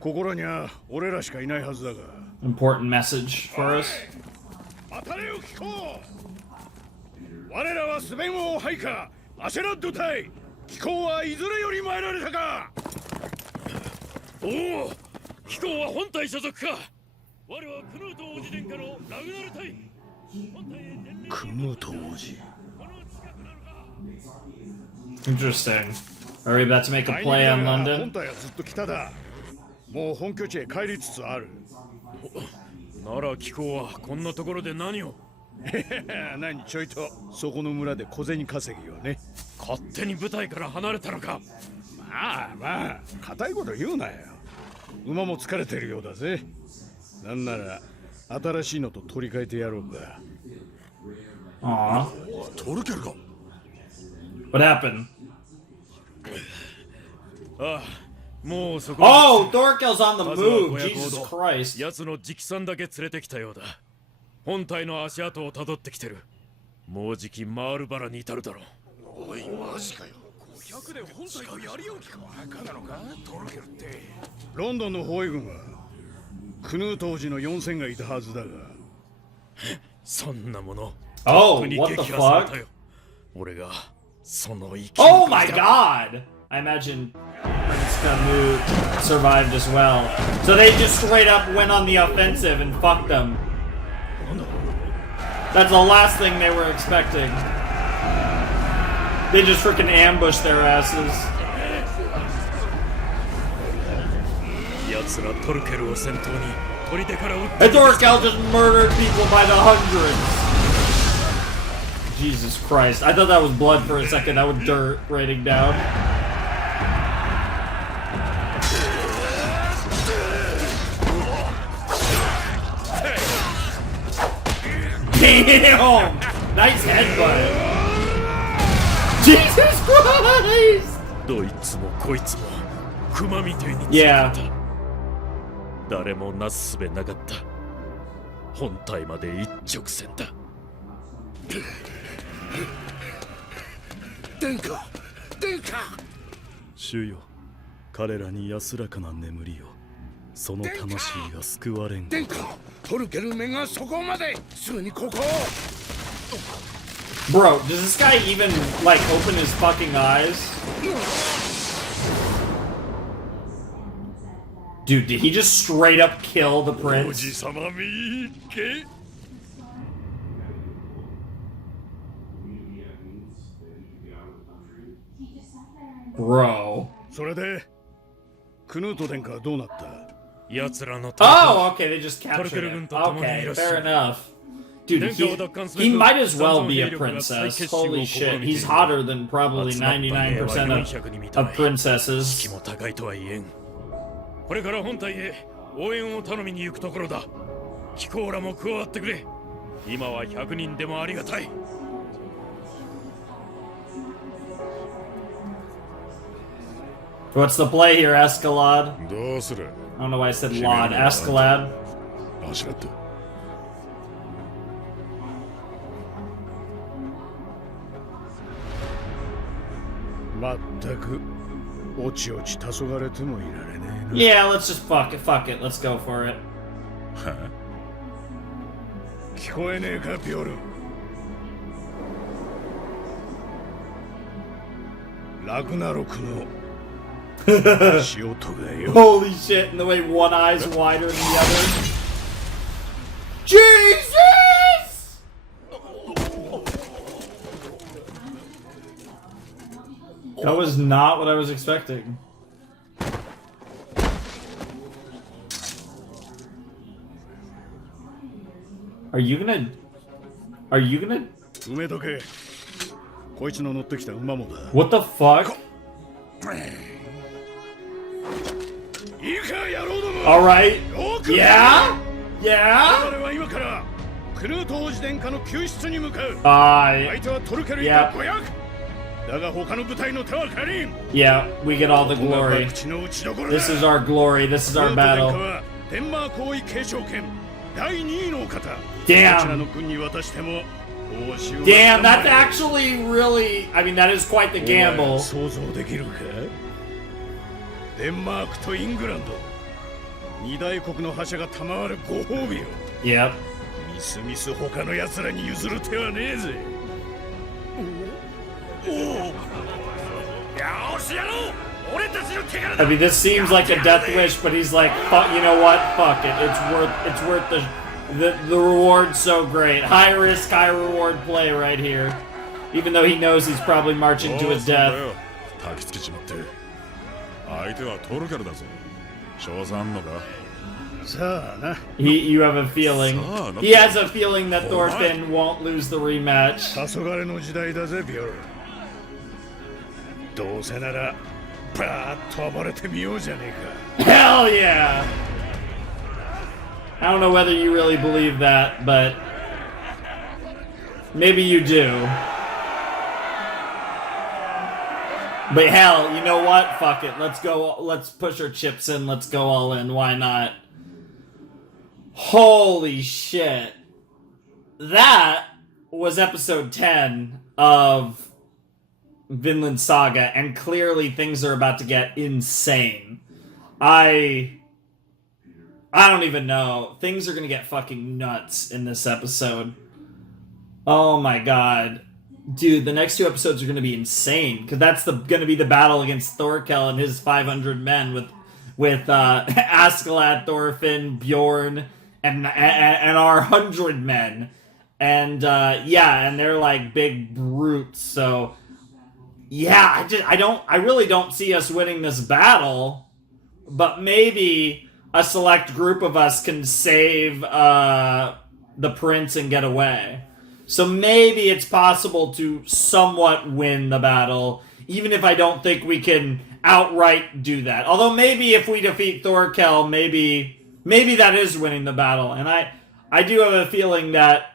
ここらには俺らしかいないはずだが。 Important message for us. 当たれよ聞こう。我らはスベン王配下アシェラッド隊。機構はいずれより参られたか。おお、機構は本隊所属か。我はクヌート王子殿下のラグナル隊。クヌート王子。 Interesting. Are we about to make a play on 本 London? 隊はずっと北だ。もう本拠地へ帰りつつある。なら機構はこんなところで何を。何ちょいとそこの村で小銭稼ぎをね。勝手に部隊から離れたのか。まあまあ固いこと言うなよ。馬も疲れてるようだぜ。なんなら新しいのと取り替えてやろうか。 Aw. トルケルか。 What happened? ああ、もうそこ。 Oh, Thorkel's on the まずは move. 小屋 Jesus 行動。 Christ. 奴の直参だけ連れてきたようだ。本隊の足跡をたどってきてる。もうじきマールバラに至るだろう。おいマジかよ。500で本体をやりようきか。バカなのかトルケルって。ロンドンの包囲軍はクヌート王子の4000がいたはずだが。そんなもの Oh, に what the 撃破された fuck? よ。俺がその生き Oh my god! I imagine Prince Canute survived as well. So they just straight up went on the offensive and fucked them. That's the last thing they were expecting. They just freaking ambushed their asses. 奴らトルケルを先頭に砦から撃って And Thorkel just murdered people by the hundreds. Jesus Christ. I thought that was blood for a second. That was dirt raining down. Damn! Nice headbutt. Jesus Christ! どいつもこいつも熊みてえに Yeah. 誰もなすすべなかった。本体まで一直線だ。殿下殿下。主よ、彼らに安らかな眠りを。その魂が救われん。殿下トルケルめがそこまですぐにここ。 Bro, does this guy even, like, open his fucking eyes? Dude, did he just straight up kill the 王子 prince? 様みっけ。 Bro. それでクヌート殿下はどうなった。奴らの Oh, okay, they just captured Torkel him.軍と共に Okay, いらっしゃ fair る。 enough. Dude, he might as well be a princess. Holy shit, he's hotter than probably 99% of 士 princesses. 気も高いとは言えん。これから本隊へ応援を頼みに行くところだ。貴公らも加わってくれ。今は100人でもありがたい。 What's the play here, Escalade? どうする。 I don't know why I said Lod. Escalade? あしらって。まったくおちおち黄昏れてもいられねえな。 Yeah, let's just fuck it. Fuck it. Let's go for it. 聞こえねえかビョル。ラグナロクの足音がよ。 Holy shit, and the way one eye's wider than the other. Jesus! That was not what I was expecting. Are you gonna... 埋めとけ。こいつの乗ってきた馬もだ。 What the fuck? いいか野郎ども。 Alright. よく Yeah? Yeah? 我々は今からクルート王子殿下の救出に向かう。 I... 相手はトルケル以下500。だが他の部隊の手は借りん。 Yeah, we get all the ここが glory. 口の打ちどころだ。 This is our glory. This is our クルート殿下 battle. はデンマーク王位継承権第2位のお方。 Damn. どちらの軍に渡しても報酬は Damn, that's actually really... I mean, that is quite the お前 gamble. 想像できるか。デンマークとイングランド二大国の覇者が賜るご褒美よ。 Yep. みすみす他の奴らに譲る手はねえぜ。おお。よしやろう。俺たちの手柄 I だ。 mean, this seems like a death wish, but he's like, fuck, you know what? Fuck it. It's worth the reward's so great. High risk, high reward play right here. Even though he knows he's probably marching to his death. 焚きつけちまって。相手はトルケルだぞ。称賛のか。さあな。You have a feeling. He has a feeling that Thorfinn won't lose the rematch. 黄昏の時代だぜビョル。どうせならバーッと暴れてみようじゃねえか。 Hell yeah! I don't know whether you really believe that, but maybe you do. But hell, you know what? Fuck it. Let's go. Let's push our chips in. Let's go all in. Why not? Holy shit. That was episode 10 of Vinland Saga, and clearly things are about to get insane. I don't even know. Things are gonna get fucking nuts in this episode. Oh my god. Dude, the next 2 episodes are gonna be insane, because that's gonna be the battle against Thorkel and his 500 men with Askeladd, Thorfinn, Bjorn, and our 100 men. And and they're like big brutes, so yeah, I really don't see us winning this battle, but maybe a select group of us can save the prince and get away. So maybe it's possible to somewhat win the battle, even if I don't think we can outright do that. Although maybe if we defeat Thorkel, maybe that is winning the battle. And I do have a feeling that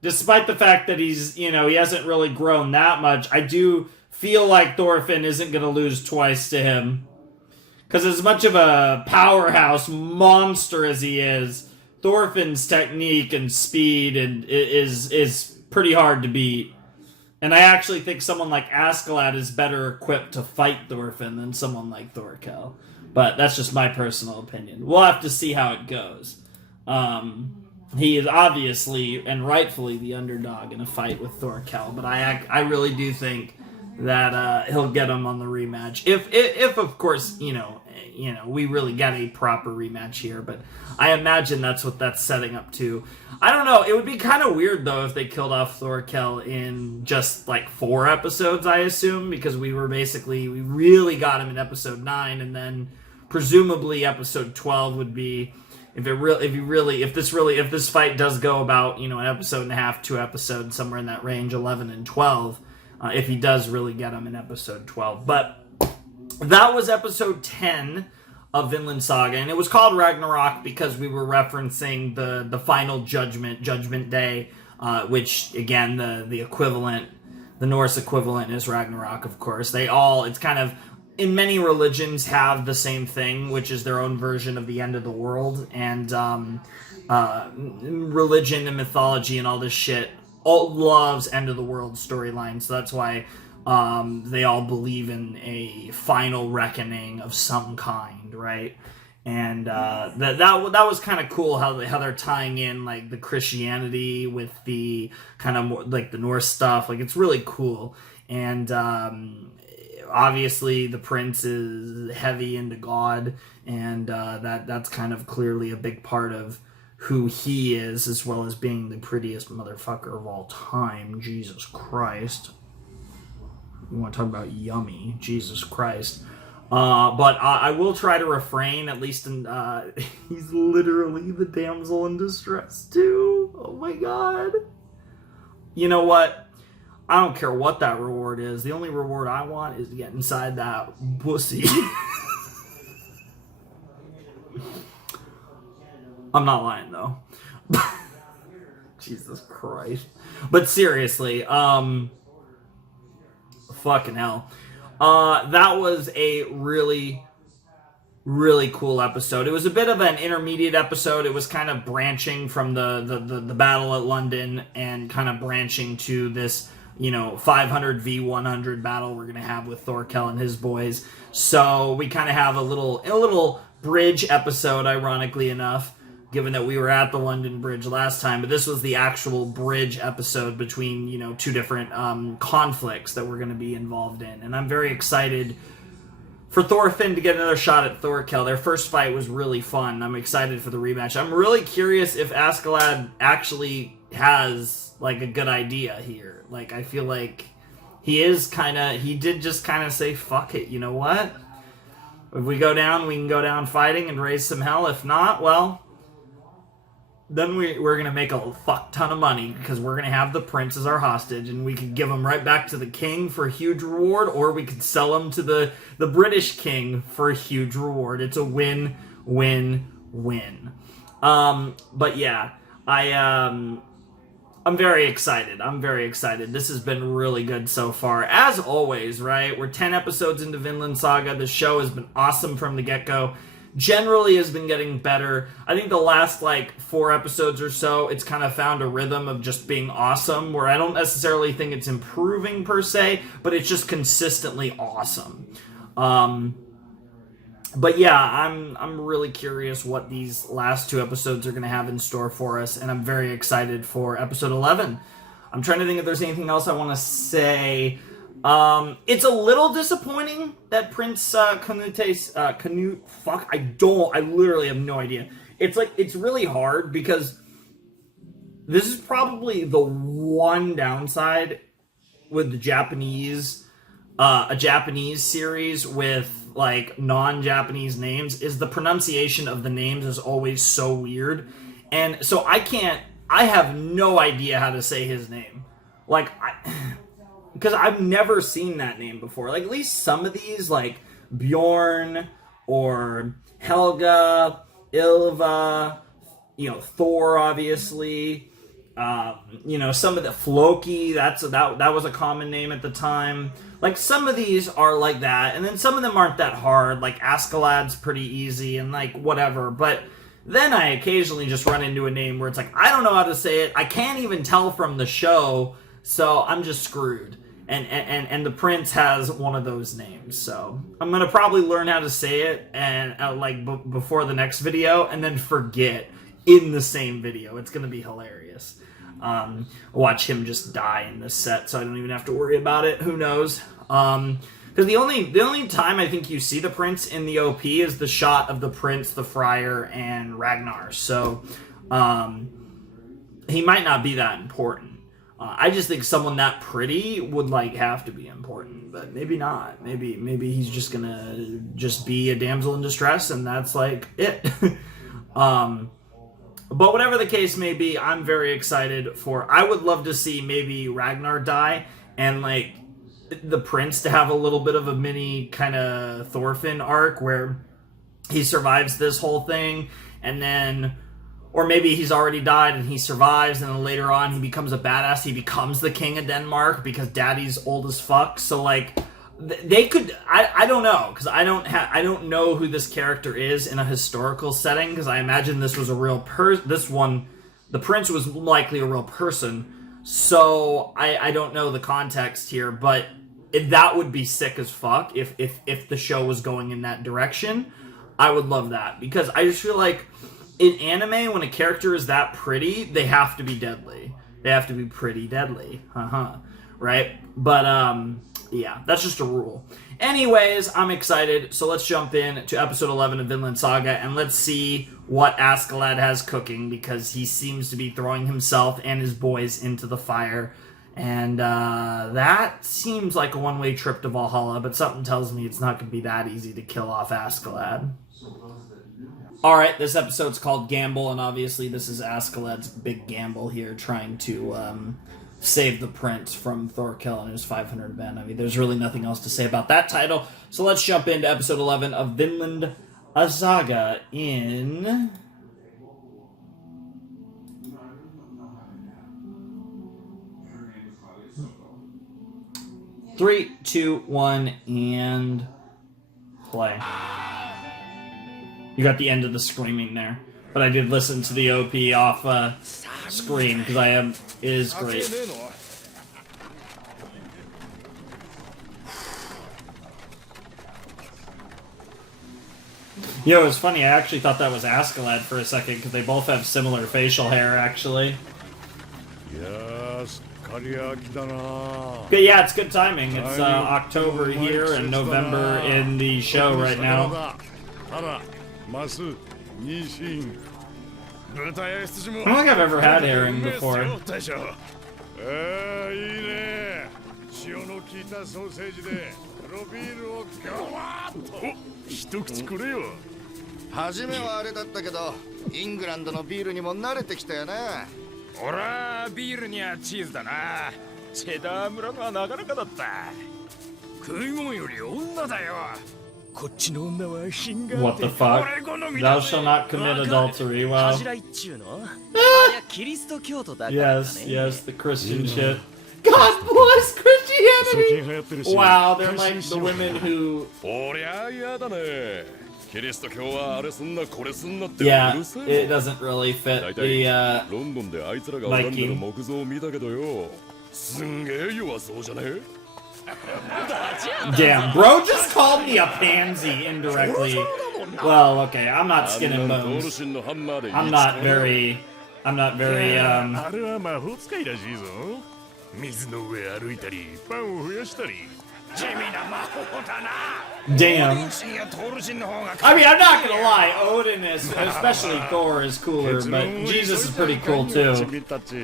despite the fact that he's, he hasn't really grown that much, I do feel like Thorfinn isn't going to lose twice to him. Because as much of a powerhouse monster as he is, Thorfinn's technique and speed is pretty hard to beat. And I actually think someone like Askeladd is better equipped to fight Thorfinn than someone like Thorkel. But that's just my personal opinion. We'll have to see how it goes. He is obviously and rightfully the underdog in a fight with Thorkel, but I really do think that he'll get him on the rematch. If of course, we really get a proper rematch here, but I imagine that's what that's setting up to. I don't know, it would be kind of weird though if they killed off Thorkel in just like 4 episodes, I assume, because we really got him in episode 9, and then presumably episode 12 would be if this fight does go about, an episode and a half, 2 episodes, somewhere in that range, 11 and 12, if he does really get him in episode 12. But that was episode 10 of Vinland Saga, and it was called Ragnarok because we were referencing the final Judgment Day, which, again, the equivalent, the Norse equivalent is Ragnarok, of course. It's kind of, in many religions, have the same thing, which is their own version of the end of the world, and religion and mythology and all this shit all loves end of the world storylines, so that's why they all believe in a final reckoning of some kind, right? And that was kind of cool how they're tying in like the Christianity with the kind of more like the Norse stuff. Like, it's really cool. And obviously the prince is heavy into God, and that's kind of clearly a big part of who he is, as well as being the prettiest motherfucker of all time. Jesus Christ. You want to talk about yummy. Jesus Christ. But I will try to refrain, at least in... he's literally the damsel in distress, too. Oh my god. You know what? I don't care what that reward is. The only reward I want is to get inside that pussy. I'm not lying, though. Jesus Christ. But seriously, fucking hell. That was a really, really cool episode. It was a bit of an intermediate episode. It was kind of branching from the battle at London and kind of branching to this, 500 v 100 battle we're going to have with Thorkel and his boys. So we kind of have a little bridge episode, ironically enough, given that we were at the London Bridge last time, but this was the actual bridge episode between, 2 different conflicts that we're going to be involved in. And I'm very excited for Thorfinn to get another shot at Thorkel. Their first fight was really fun. I'm excited for the rematch. I'm really curious if Askeladd actually has, like, a good idea here. Like, I feel like he did just kind of say, fuck it, you know what? If we go down, we can go down fighting and raise some hell. If not, well... then we're going to make a fuck ton of money because we're going to have the prince as our hostage, and we could give him right back to the king for a huge reward, or we could sell him to the British king for a huge reward. It's a win, win, win. But yeah, I'm very excited. This has been really good so far. As always, right? We're 10 episodes into Vinland Saga. The show has been awesome from the get-go. generally has been getting better. I think the last like 4 episodes or so, it's kind of found a rhythm of just being awesome, where I don't necessarily think it's improving per se, but it's just consistently awesome. But yeah, I'm really curious what these last 2 episodes are going to have in store for us, and I'm very excited for episode 11. I'm trying to think if there's anything else I want to say. It's a little disappointing that Prince Canute, I literally have no idea. It's really hard because this is probably the one downside with the Japanese, a Japanese series with like non-Japanese names, is the pronunciation of the names is always so weird. And so I have no idea how to say his name. Because I've never seen that name before. Like, at least some of these, like Bjorn or Helga, Ylva, Thor, obviously. Some of the Floki, that was a common name at the time. Like, some of these are like that, and then some of them aren't that hard. Like, Askeladd's pretty easy, and like, whatever. But then I occasionally just run into a name where it's like, I don't know how to say it. I can't even tell from the show, so I'm just screwed. And the prince has one of those names, so I'm gonna probably learn how to say it and before the next video, and then forget in the same video. It's gonna be hilarious. Watch him just die in this set, so I don't even have to worry about it. Who knows? Because the only time I think you see the prince in the OP is the shot of the prince, the friar, and Ragnar. So he might not be that important. I just think someone that pretty would have to be important, but maybe not. Maybe he's just gonna be a damsel in distress, and that's it. But whatever the case may be, I'm very excited for. I would love to see maybe Ragnar die and the prince to have a little bit of a mini kind of Thorfinn arc where he survives this whole thing, and then. Or maybe he's already died and he survives, and then later on he becomes a badass. He becomes the king of Denmark because Daddy's old as fuck. So they could. I don't know, because I don't know who this character is in a historical setting, because I imagine this was a real the prince was likely a real person. So I don't know the context here, but that would be sick as fuck if the show was going in that direction. I would love that, because I just feel like. In anime, when a character is that pretty, they have to be deadly. They have to be pretty deadly. Right? But, yeah, that's just a rule. Anyways, I'm excited. So let's jump in to episode 11 of Vinland Saga, and let's see what Askeladd has cooking, because he seems to be throwing himself and his boys into the fire. And that seems like a one-way trip to Valhalla, but something tells me it's not going to be that easy to kill off Askeladd. Alright, this episode's called Gamble, and obviously this is Askeladd's big gamble here, trying to save the prince from Thorkel and his 500 men. I mean, there's really nothing else to say about that title, so let's jump into episode 11 of Vinland Saga in... Three, 2, 1, and play. You got the end of the screaming there. But I did listen to the OP off screen, because it is great. Yo, it's funny, I actually thought that was Askeladd for a second, because they both have similar facial hair, actually. Yes, but yeah, it's good timing. It's October here and November in the show right now. I don't think I've ever had herring before. What the fuck? Thou shalt not commit adultery. Wow. Yes, the Christian shit. God bless Christianity! Wow, they're like the women who... キリスト教はあれすんなこれすんなって Yeah, うるせえ it doesn't really fit 大 the 体ロンドンであいつらが拝んでる Viking 木像を見たけどよすんげえ弱そうじゃねえ Damn, bro just called me a pansy indirectly. Well, okay, I'm not skin あ and んなんドル bones. シンのハンマーで I'm not veryあれは魔法使いらしいぞ。水の上歩いたりパンを増やしたり地味な魔法だな。 damn. 神やトール神の方が I mean, I'm not gonna lie, Odin is, especially Thor, is cooler, but Jesus is pretty cool too. 君たち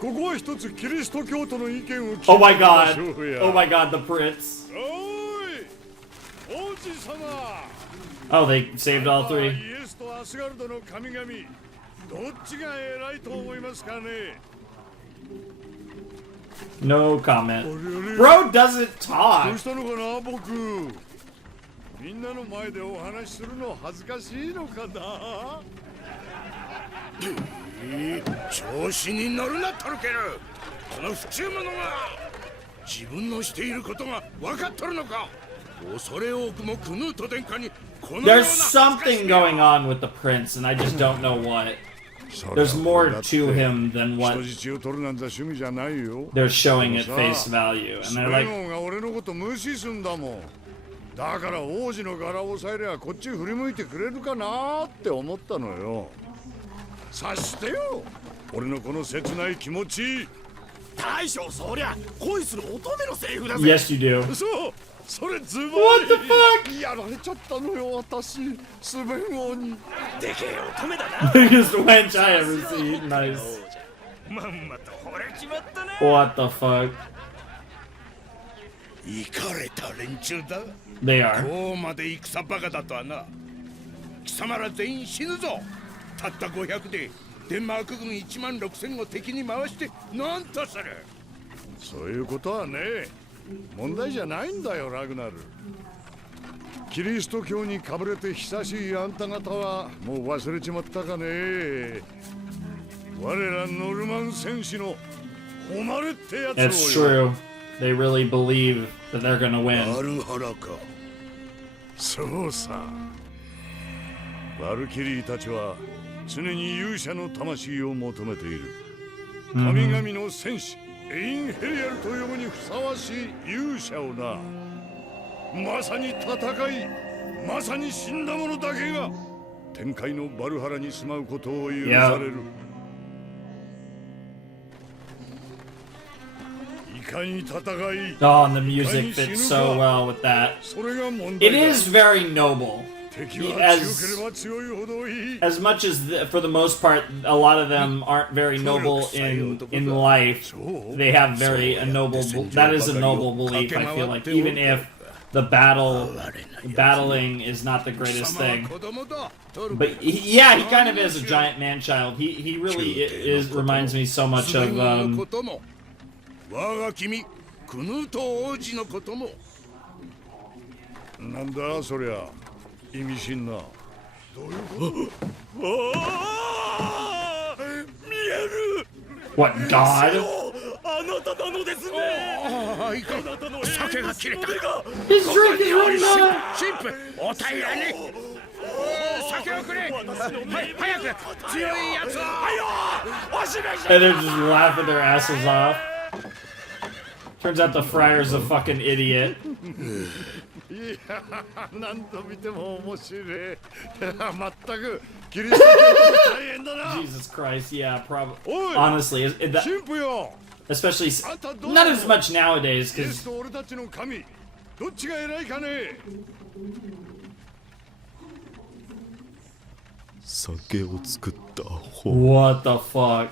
ここは一つキリスト教徒の意見を聞いてみ Oh my ま god. しょうや Oh my god, the prince. おい王子様 Oh, they saved all イ three. エスとアスガルドの神々どっちが偉いと思いますかね No comment. Bro doesn't どう talk. したのかな僕みんなの前でお話しするの恥ずかしいのかな調子に乗るなトルケル。この不忠者が自分のしていることが分かっとるのか。恐れ多くもクヌート殿下にこのような There's something going on with the prince, and I just don't know what. There's more to him than what 人質を取るなんて趣味じゃないよ they're showing at face value. And ス they're レ like, ゴンが俺のこと無視すんだもんだから王子の柄を押さえりゃこっち振り向いてくれるかなって思ったのよ察してよ俺のこの切ない気持ち大将そりゃ恋する乙女のセリフだぜ。 yes, you do. そうそれズバリ What the fuck? やられちゃったのよ私スベン王にでけえ乙女だな。 Biggest wench I ever seen. Nice. まんまと惚れちまったな。 What the fuck? イかれた連中だ。 They are. こうまで戦バカだとはな。貴様ら全員死ぬぞ。たった500でデンマーク軍1万6000を敵に回して何とする。そういうことはね問題じゃないんだよラグナルキリスト教にかぶれて久しいあんた方はもう忘れちまったかね我らノルマン戦士の誉れってやつをよ It's true. They really believe that they're gonna win. アルハラか。そうさバルキリーたちは常に勇者の魂を求めている神々の戦士エインヘリアルと呼ぶにふさわしい勇者をなまさに戦いまさに死んだ者だけが天界のバルハラに住まうことを許されるいかに戦い Oh, and the music fits so well with that. それが問 It 題だ is very noble. 敵は強ければ強いほどいい As much as, for the most part, a lot of them aren't very noble in life. They have very a noble. That is a noble belief. I feel like even if the battling is not the greatest thing. But yeah, he kind of is a giant man child. He really is reminds me so much of 我が君クヌート王子のこともなんだそりゃ意味深などういうことああ見える what God? あなたなのですねああいかん酒が切れた He's drinking right now. 神父お平らに酒をくれはい早く強いやつをおしめし And they're just laughing their asses off. Turns out the friar's a fucking idiot. いや何度見ても面白い全くキリスト教大変だな Jesus Christ, yeah, probably. Oi! Honestly, that, 神父よ especially not as much nowadays, キリス because ト俺たちの神どっちが偉いかね酒を作った方 what the fuck?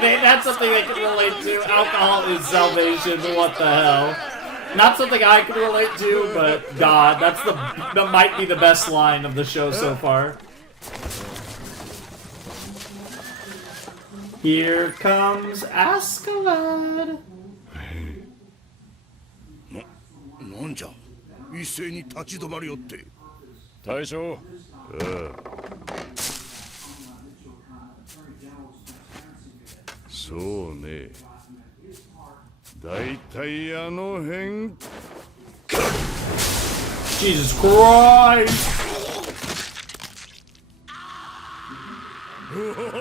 That's something they can relate to. Alcohol is salvation. What the hell? Not something I can relate to, but God, that might be the best line of the show so far. Here comes Askeladd. なんじゃ一斉に立ち止まるよって大将そうねだいたいあの辺 Jesus Christ!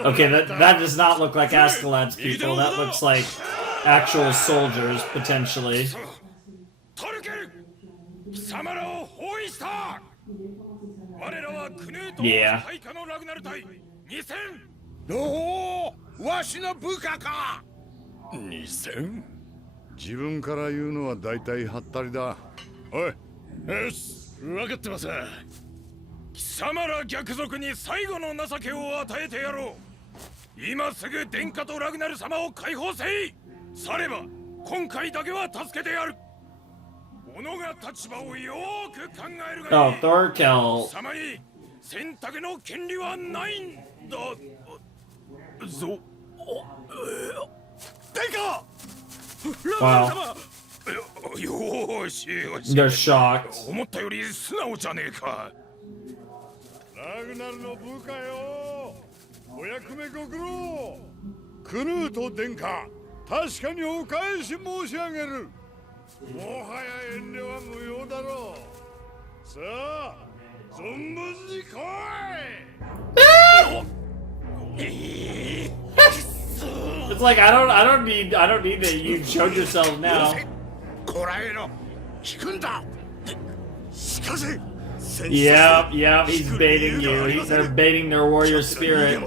Okay, that does not look like Askeladd's people. That looks like actual soldiers, potentially. トルケル貴様らを包囲した。我らはクヌート大化のラグナル隊2000。おお、わしの部下か。2000？自分から言うのは大体ハッタリだ。おい、よし、分かってます。貴様ら逆賊に最後の情けを与えてやろう。今すぐ殿下とラグナル様を解放せい。されば今回だけは助けてやる。己が立場をよーく考えるがいい。Thorkel. 貴様に選択の権利はないんだ。ぞ、殿下。Wow. よしよし。They're shocked. 思ったより素直じゃねえか。ラグナルの部下よ。お役目ご苦労。クヌート殿下、確かにお返し申し上げる。もはや遠慮は無用だろう。さあ、存分に来い。It's like I don't need that you showed yourself now. こらえろ。引くんだ。しかし。Yep, he's baiting you. They're baiting their warrior spirit.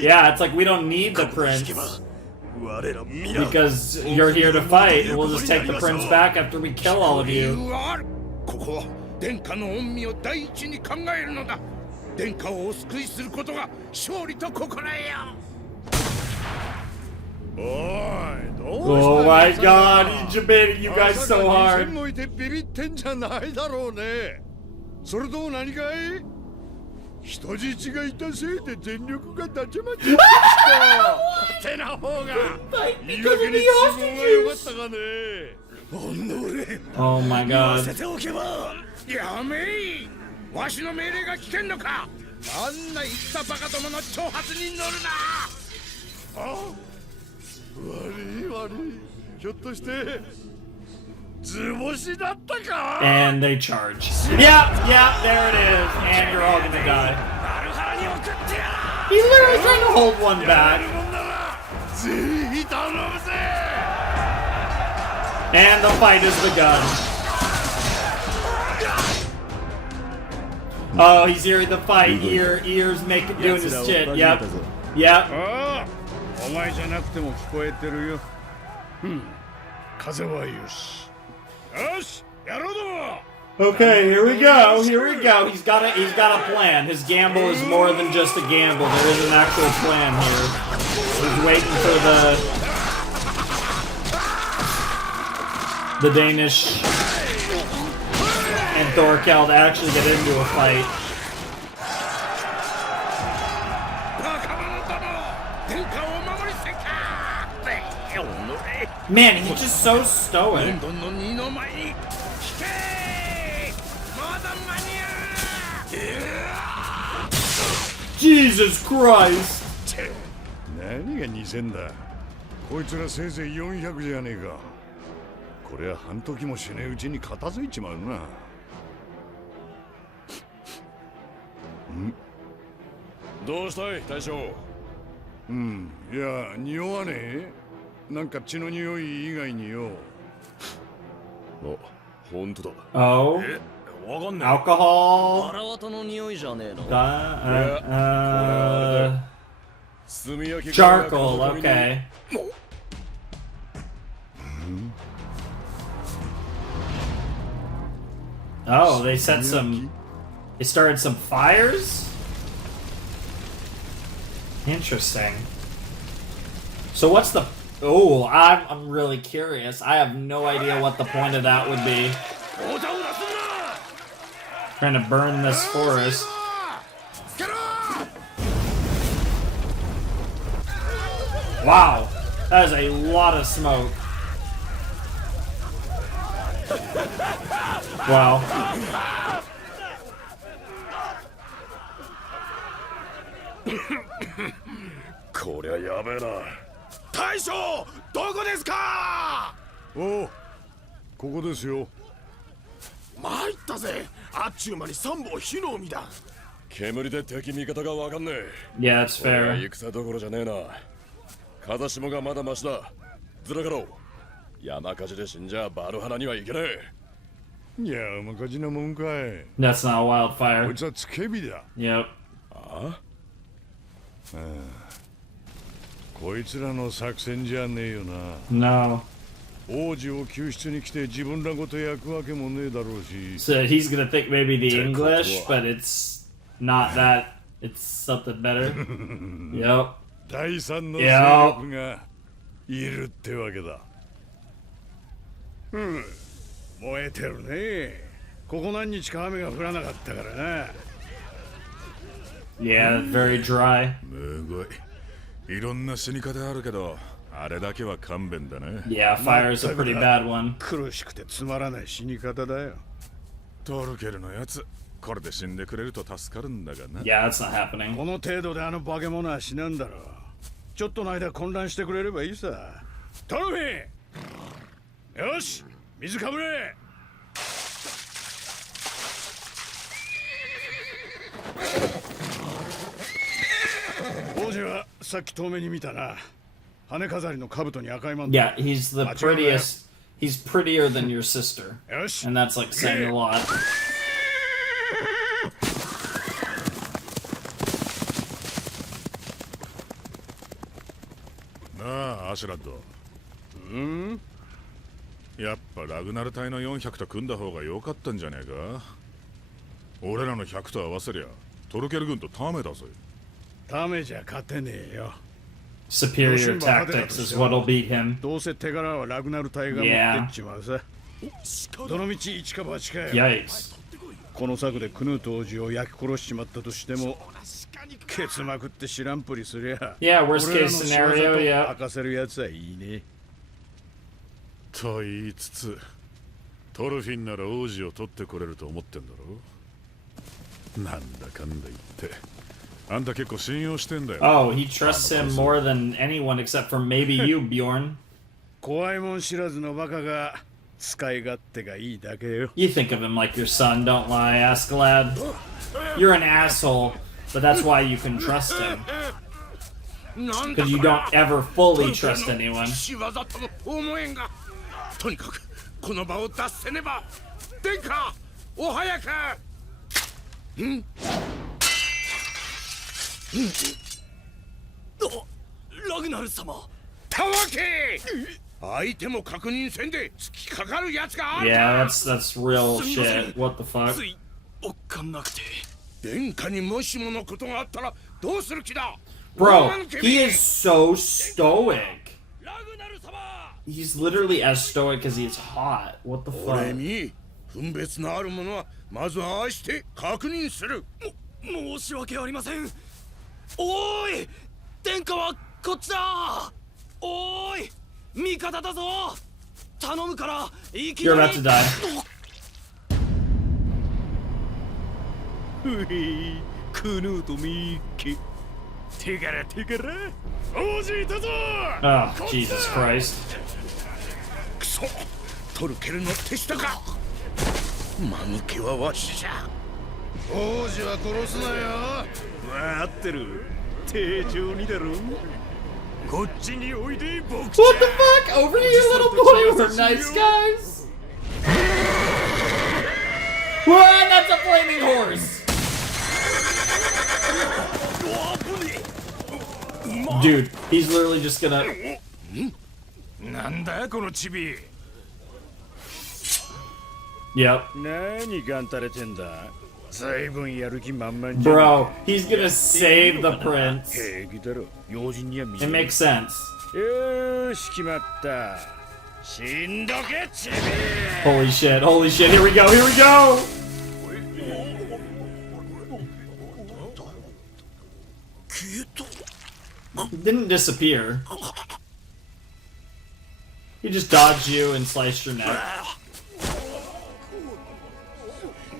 Yeah, it's like we don't need the prince because you're here to fight, and we'll just take the prince back after we kill all of you. ここは殿下の恩義を第一に考えるのだ。殿下をお救いすることが勝利と心得よ。Oh my god, he's baiting you guys so hard. もいてビビってんじゃないだろうね。それと何かい？人質がいたせいで全力が立ちまってきた。てな方が言い訳に都合が良かったかね。Oh my god. せておけばやめい。わしの命令が聞けんのか。あんな言ったバカどもの挑発に乗るな。悪い。ひょっとして図星だったか？ And they charge. Yep, there it is. And you're all gonna die. He's literally trying to hold one back. And the fight has begun. Oh, he's hearing the fight. Ears doing his shit. Yep. お前じゃなくても聞こえてるよ。風はよし。よし、やろうども。Okay, here we go. He's got a plan. His gamble is more than just a gamble. There is an actual plan here. He's waiting for the Danish and Thorkel to actually get into a fight. Man, he's just so stoic. Jesus Christ! 何が2000だ。こいつらせいぜい400じゃねえか。これは半時もしねえうちに片付いちまうな。どうしたい大将？いや、匂わねえ。なんか血の匂い以外によ。あ、本当だ。Oh, わかんねえ。 alcohol. 腹渡の匂いじゃねえの。Charcoal. Okay. Oh, they started some fires? Interesting. So what's the... Oh, I'm really curious. I have no idea what the point of that would be. Trying to burn this forest. Wow, that is a lot of smoke. Wow. こりゃやべえな。大将、どこですか。おう、ここですよ。参ったぜ。あっちゅう間に3本火の海だ。煙で敵味方がわかんねえ。 Yeah, it's 俺は fair. 戦どころじゃねえな。風下がまだマシだ。ずらかろう。山火事で死んじゃバルハナにはいけねえ。いや、山火事なもんかい。 That's not a こ wildfire. いつはつけ火だ。 Yep. こいつらの作戦じゃねえよな。 No. 王子を救出に来て自分らごと焼くわけもねえだろうし。 So he's gonna think maybe the English, but it's not that. It's something better. Yep. 第三の勢いや力がいるってわけだ。燃えてるね。ここ何日か雨が降らなかったからな。 Yeah, very dry. むごい。いろんな死に方あるけど、あれだけは勘弁だね。 Yeah, fire's a pretty bad one. 苦しくてつまらない死に方だよ。トルケルのやつ、これで死んでくれると助かるんだがな。 Yeah, that's not happening. この程度であの化け物は死なんだろう。ちょっとの間混乱してくれればいいさ。トロフィー、よし、水かぶれ。王子はさっき遠目に見たな。羽飾りの兜に赤いマント。 Yeah, he's the prettiest. He's prettier than your sister. よし。 And that's like saying a lot. なあ、アシュラッド。やっぱラグナル隊の400と組んだ方が良かったんじゃねえか。俺らの100と合わせりゃトルケル軍とタメだぜ。タメじゃ勝てねえよ。 Superior tactics is what'll beat him. どうせ手柄はラグナル隊が持ってっちまうさ。どの道一か八かよ。 Yikes. この策でクヌート王子を焼き殺しちまったとしても、ケツまくって知らんぷりすりゃ。 Yeah, worst 俺ら case の仕業 scenario, と yeah. 明かせるやつはいいね。と言いつつ、トルフィンなら王子を取ってこれると思ってんだろ。なんだかんだ言って、あんた結構信用してんだよ。 Oh, he trusts him more than anyone except for maybe you, Bjorn. 怖いもん知らずのバカが使い勝手がいいだけよ。 You think of him like your son, don't lie, Askeladd. You're an asshole, but that's why you can trust him. Because you don't ever fully trust anyone. 仕業とも思えんが、とにかくこの場を脱せねば。殿下、お早く。ラグナル様。たわけ。相手も確認せんで突きかかるやつがある。 Yeah, that's real shit. What the fuck? ついおっかなくて。殿下にもしものことがあったらどうする気だ。 Bro, he is so stoic. ラグナル様。 He's literally as stoic as he is hot. What the 俺 fuck? に分別のあるものはまずは愛して確認する。申し訳ありません。おーい、殿下はこっちだ。おーい、味方だぞ。頼むからいき You're な about り。 to die. ふい、クヌーとミッキ。手柄手柄。王子いたぞ。 Oh, Jesus Christ. クソ、トルケルの手下か。間抜けはわしじゃ。王子は殺すなよ。わかってる。丁重にだろ。こっちにおいで、僕。 What the fuck? Over here, little boy. We're nice guys. What? That's a flaming horse. Dude, he's literally just gonna. なんだこのチビ。 Yep. 何がんたれてんだ。随分やる気満々じゃん。 Bro, he's gonna save the prince. 平気だろ。用心には見 It makes sense. よーし決まった。死んどけチビ。 Holy shit, holy shit. Here we go, here we go. He didn't disappear. He just dodged you and sliced your neck.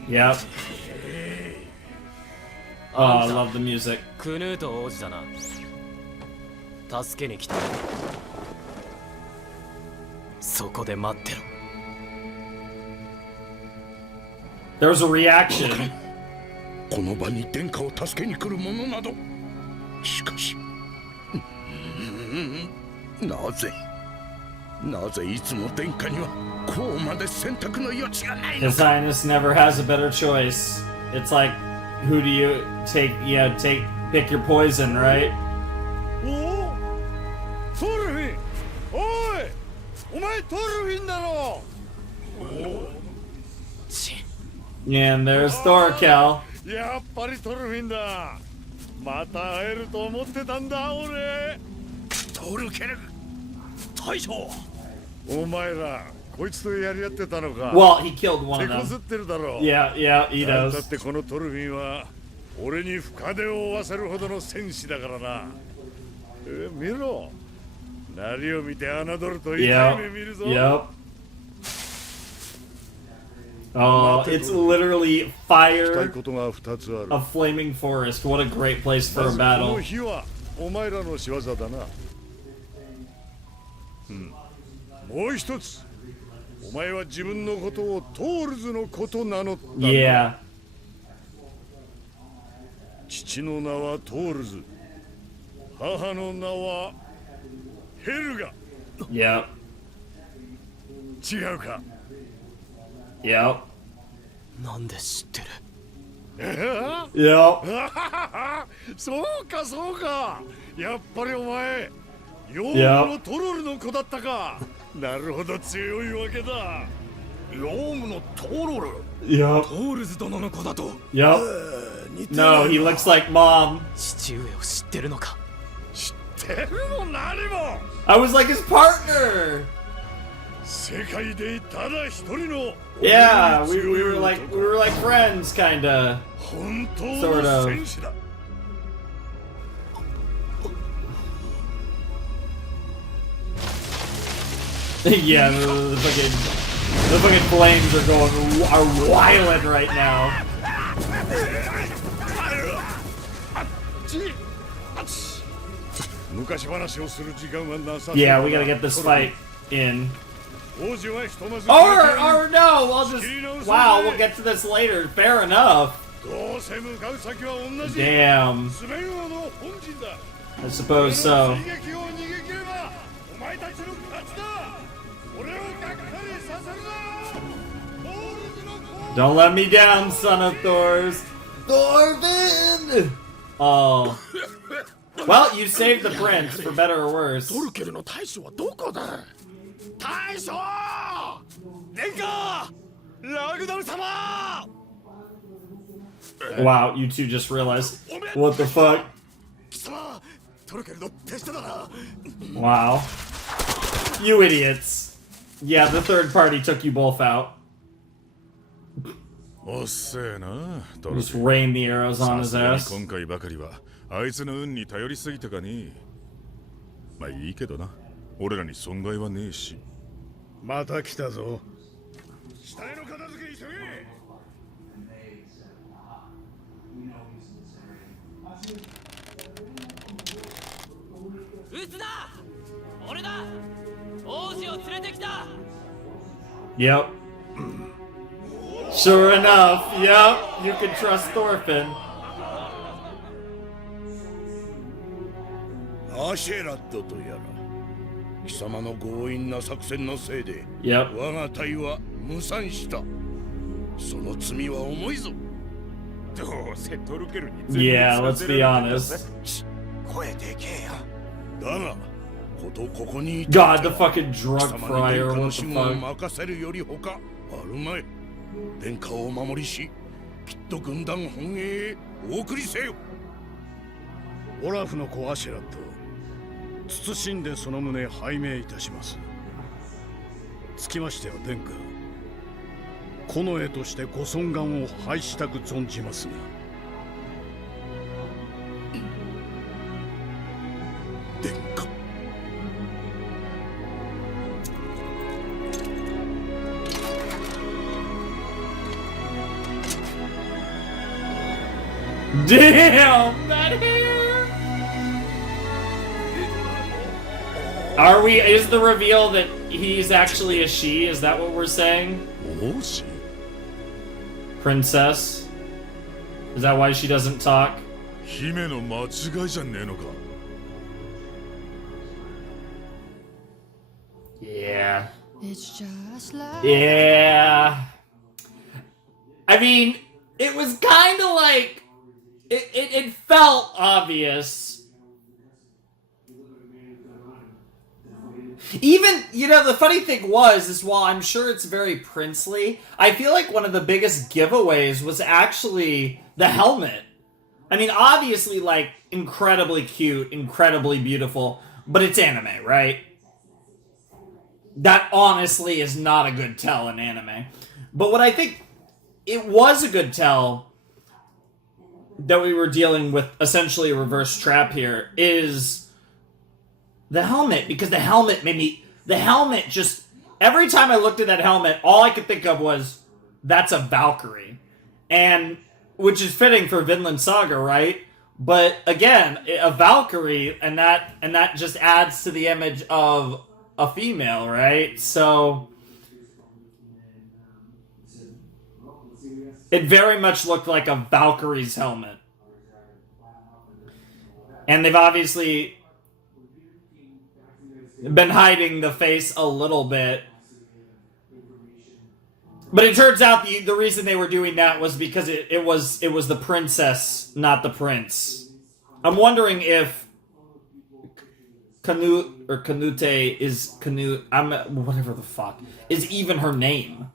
Yep. Oh, I love the music. クヌート王子だな。助けに来た。そこで待ってろ。 There was a reaction. この場に殿下を助けに来る者など。しかし、なぜいつも殿下にはこうまで選択の余地がないの His か。 Highness never has a better choice. It's like, who do you take? Yeah, pick your poison, right? おお、トルフィン、おい、お前トルフィンだろ。 And there's Thorkel. やっぱりトルフィンだ。また会えると思ってたんだ俺。トルケル大将。お前らこいつとやり合ってたのか。 Well, he killed one 手 of こず them. ってるだろう。 Yeah, he だっ does. てこのトルフィンは俺に深手を負わせるほどの戦士だからな。見ろ。なりを見て侮ると痛い目見るぞ。 Yep. Oh, it's literally したい fire ことが2つある。 of flaming forest. What a great place for ま a ずこの battle. 火はお前らの仕業だな。もう一つ、お前は自分のことをトールズの子と名乗ったんだ。 Yeah. 父の名はトールズ、母の名はヘルガ。 Yep. 違うか。 Yep. なんで知ってる？ Yep. そうかそうか。やっぱりお前、ヨウムのトロルの子だったか。なるほど、強いわけだ。ヨウムのトロル。 Yep. トールズ殿の子だと。 Yep. No, he looks like mom. 父上を知ってるのか？知ってるも何も。 I was like his partner. 世界でただ一人の Yeah, we were like friends, kinda. 本当 Sort の of. 戦士だ。 Yeah, the fucking flames are wild right now. 昔話をする時間はなさそうだ。 Yeah, we gotta get this fight in. 王子はひとまず Or no, I'll just. Wow, we'll get to this later. Fair enough. どうせ向かう先は同じ。 Damn. スベン王の本陣だ。 I suppose so. 追撃を逃げ切ればお前たちの勝ちだ。俺をがっかりさせるな。トールズの子。 Don't let me down, son of Thors. Thorfinn! Oh. Well, you saved the prince, for better or worse. トルケルの大将はどこだ。大将！殿下！ラグナル様！ Wow, you two just realized. What the fuck? 貴様、トルケルの手下だな。 Wow. You idiots. Yeah, the third party took you both out. おっせえな、トル Just rain the arrows on さ his すがに ass. 今回ばかりはあいつの運に頼りすぎたかね。まあいいけどな、俺らに損害はねえし。また来たぞ。下への片付け急げ。撃つな！俺だ！王子を連れてきた！ Yep. Sure enough, yep, you can trust Thorfinn. アシェラットとやら貴様の強引な作戦のせいで Yep. 我が隊は無産した。その罪は重いぞ。どうせトルケルに Yeah, let's be honest. 声でけえや。だがここにいた God, the fucking drug 貴様に friar, 殿下の what the 死後を fuck? 任せるより他あるまい。殿下をお守りし、きっと軍団本営へお送りせよ。オラフの子アシェラット、謹んでその旨拝命いたします。つきましては殿下、近衛としてご尊厳を拝したく存じますが。殿下。Damn, that hair! Are we? Is the reveal that he's actually a she? Is that what we're saying? 王子 Princess? Is that why she doesn't talk? 姫の間違いじゃねえのか Yeah. It's just like Yeah. I mean, it was kind of like... It felt obvious. Even, you know, the funny thing is while I'm sure it's very princely, I feel like one of the biggest giveaways was actually the helmet. I mean, obviously, like, incredibly cute, incredibly beautiful, but it's anime, right? That honestly is not a good tell in anime. But what I think it was a good tell that we were dealing with essentially a reverse trap here is the helmet, because the helmet made me... The helmet just... Every time I looked at that helmet, all I could think of was, that's a Valkyrie. And... Which is fitting for Vinland Saga, right? But, again, a Valkyrie, and that just adds to the image of a female, right? So... It very much looked like a Valkyrie's helmet. And they've obviously been hiding the face a little bit. But it turns out the reason they were doing that was because it was the princess, not the prince. I'm wondering if Canute or Canute is Canute, whatever the fuck, is even her name.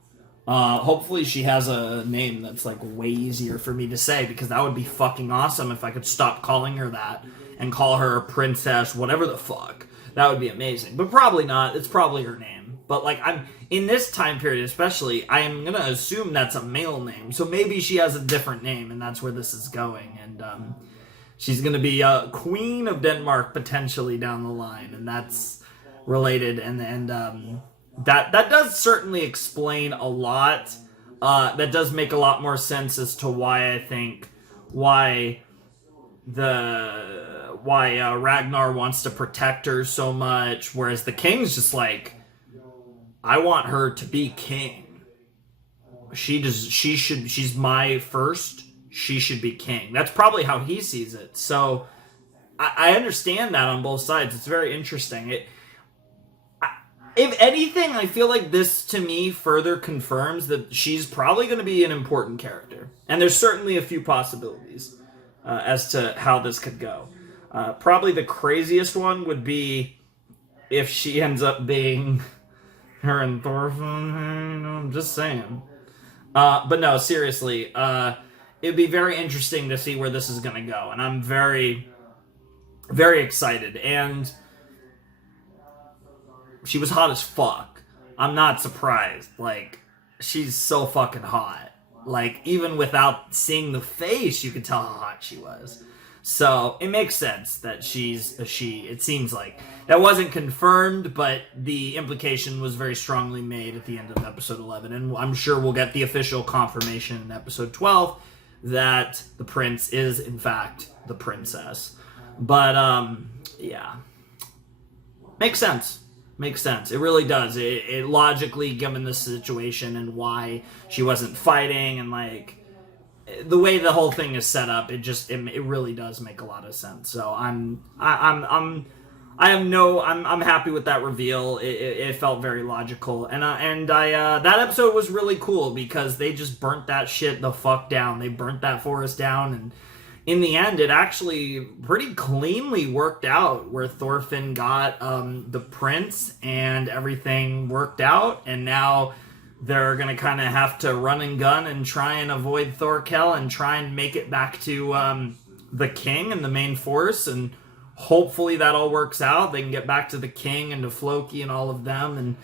Hopefully she has a name that's like way easier for me to say, because that would be fucking awesome if I could stop calling her that and call her princess, whatever the fuck. That would be amazing. But probably not. It's probably her name. But like, I'm in this time period especially, I am gonna assume that's a male name. So maybe she has a different name, and that's where this is going. And she's gonna be Queen of Denmark potentially down the line, and that's related. And that does certainly explain a lot. That does make a lot more sense as to why I think why Ragnar wants to protect her so much, whereas the king's just like, I want her to be king. She's my first. She should be king. That's probably how he sees it. So I understand that on both sides. It's very interesting. If anything, I feel like this, to me, further confirms that she's probably going to be an important character. And there's certainly a few possibilities as to how this could go. Probably the craziest one would be if she ends up being her and Thorfinn. I'm just saying. But no, seriously, it'd be very interesting to see where this is going to go. And I'm very, very excited. And she was hot as fuck. I'm not surprised. Like, she's so fucking hot. Like, even without seeing the face, you could tell how hot she was. So, it makes sense that she's a she. It seems like. That wasn't confirmed, but the implication was very strongly made at the end of episode 11. And I'm sure we'll get the official confirmation in episode 12 that the prince is, in fact, the princess. But, yeah. Makes sense. Makes sense. It really does. It logically, given the situation and why she wasn't fighting, and like the way the whole thing is set up, it really does make a lot of sense. So I'm happy with that reveal. It felt very logical, and that episode was really cool because they just burnt that shit the fuck down. They burnt that forest down, and in the end, it actually pretty cleanly worked out, where Thorfinn got the prince and everything worked out, and now they're going to kind of have to run and gun and try and avoid Thorkel and try and make it back to the king and the main force, and hopefully that all works out. They can get back to the king and to Floki and all of them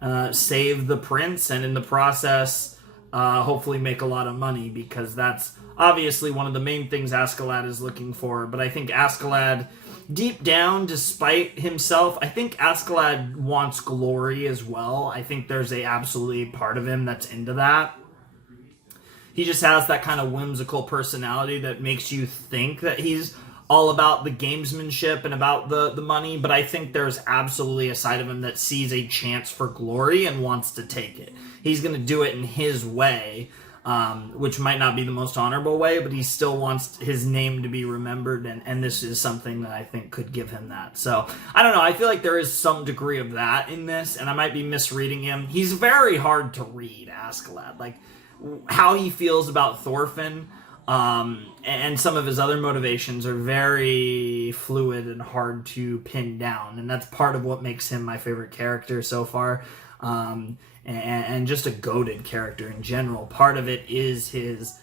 and save the prince, and in the process, hopefully make a lot of money, because that's obviously one of the main things Askeladd is looking for. But I think Askeladd, deep down, despite himself, I think Askeladd wants glory as well. I think there's absolutely part of him that's into that. He just has that kind of whimsical personality that makes you think that he's all about the gamesmanship and about the money, but I think there's absolutely a side of him that sees a chance for glory and wants to take it. He's going to do it in his way, which might not be the most honorable way, but he still wants his name to be remembered, and this is something that I think could give him that. So, I don't know, I feel like there is some degree of that in this, and I might be misreading him. He's very hard to read, Askeladd. Like, how he feels about Thorfinn, and some of his other motivations are very fluid and hard to pin down, and that's part of what makes him my favorite character so far, and just a goated character in general. Part of it is his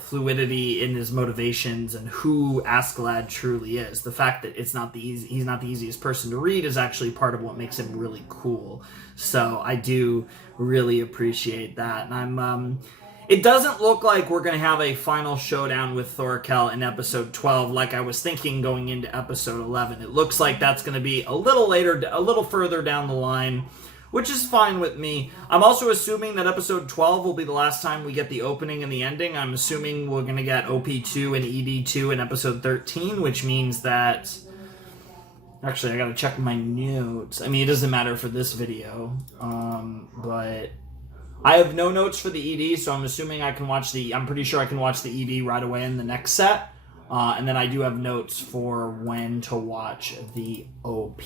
fluidity in his motivations and who Askeladd truly is. The fact that he's not the easiest person to read is actually part of what makes him really cool. So I do really appreciate that, and it doesn't look like we're going to have a final showdown with Thorkel in episode 12 like I was thinking going into episode 11. It looks like that's going to be a little later, a little further down the line, which is fine with me. I'm also assuming that episode 12 will be the last time we get the opening and the ending. I'm assuming we're going to get OP2 and ED2 in episode 13, which means that... Actually, I got to check my notes. I mean, it doesn't matter for this video, but... I have no notes for the ED, so I'm assuming I can watch I'm pretty sure I can watch the ED right away in the next set. And then I do have notes for when to watch the OP.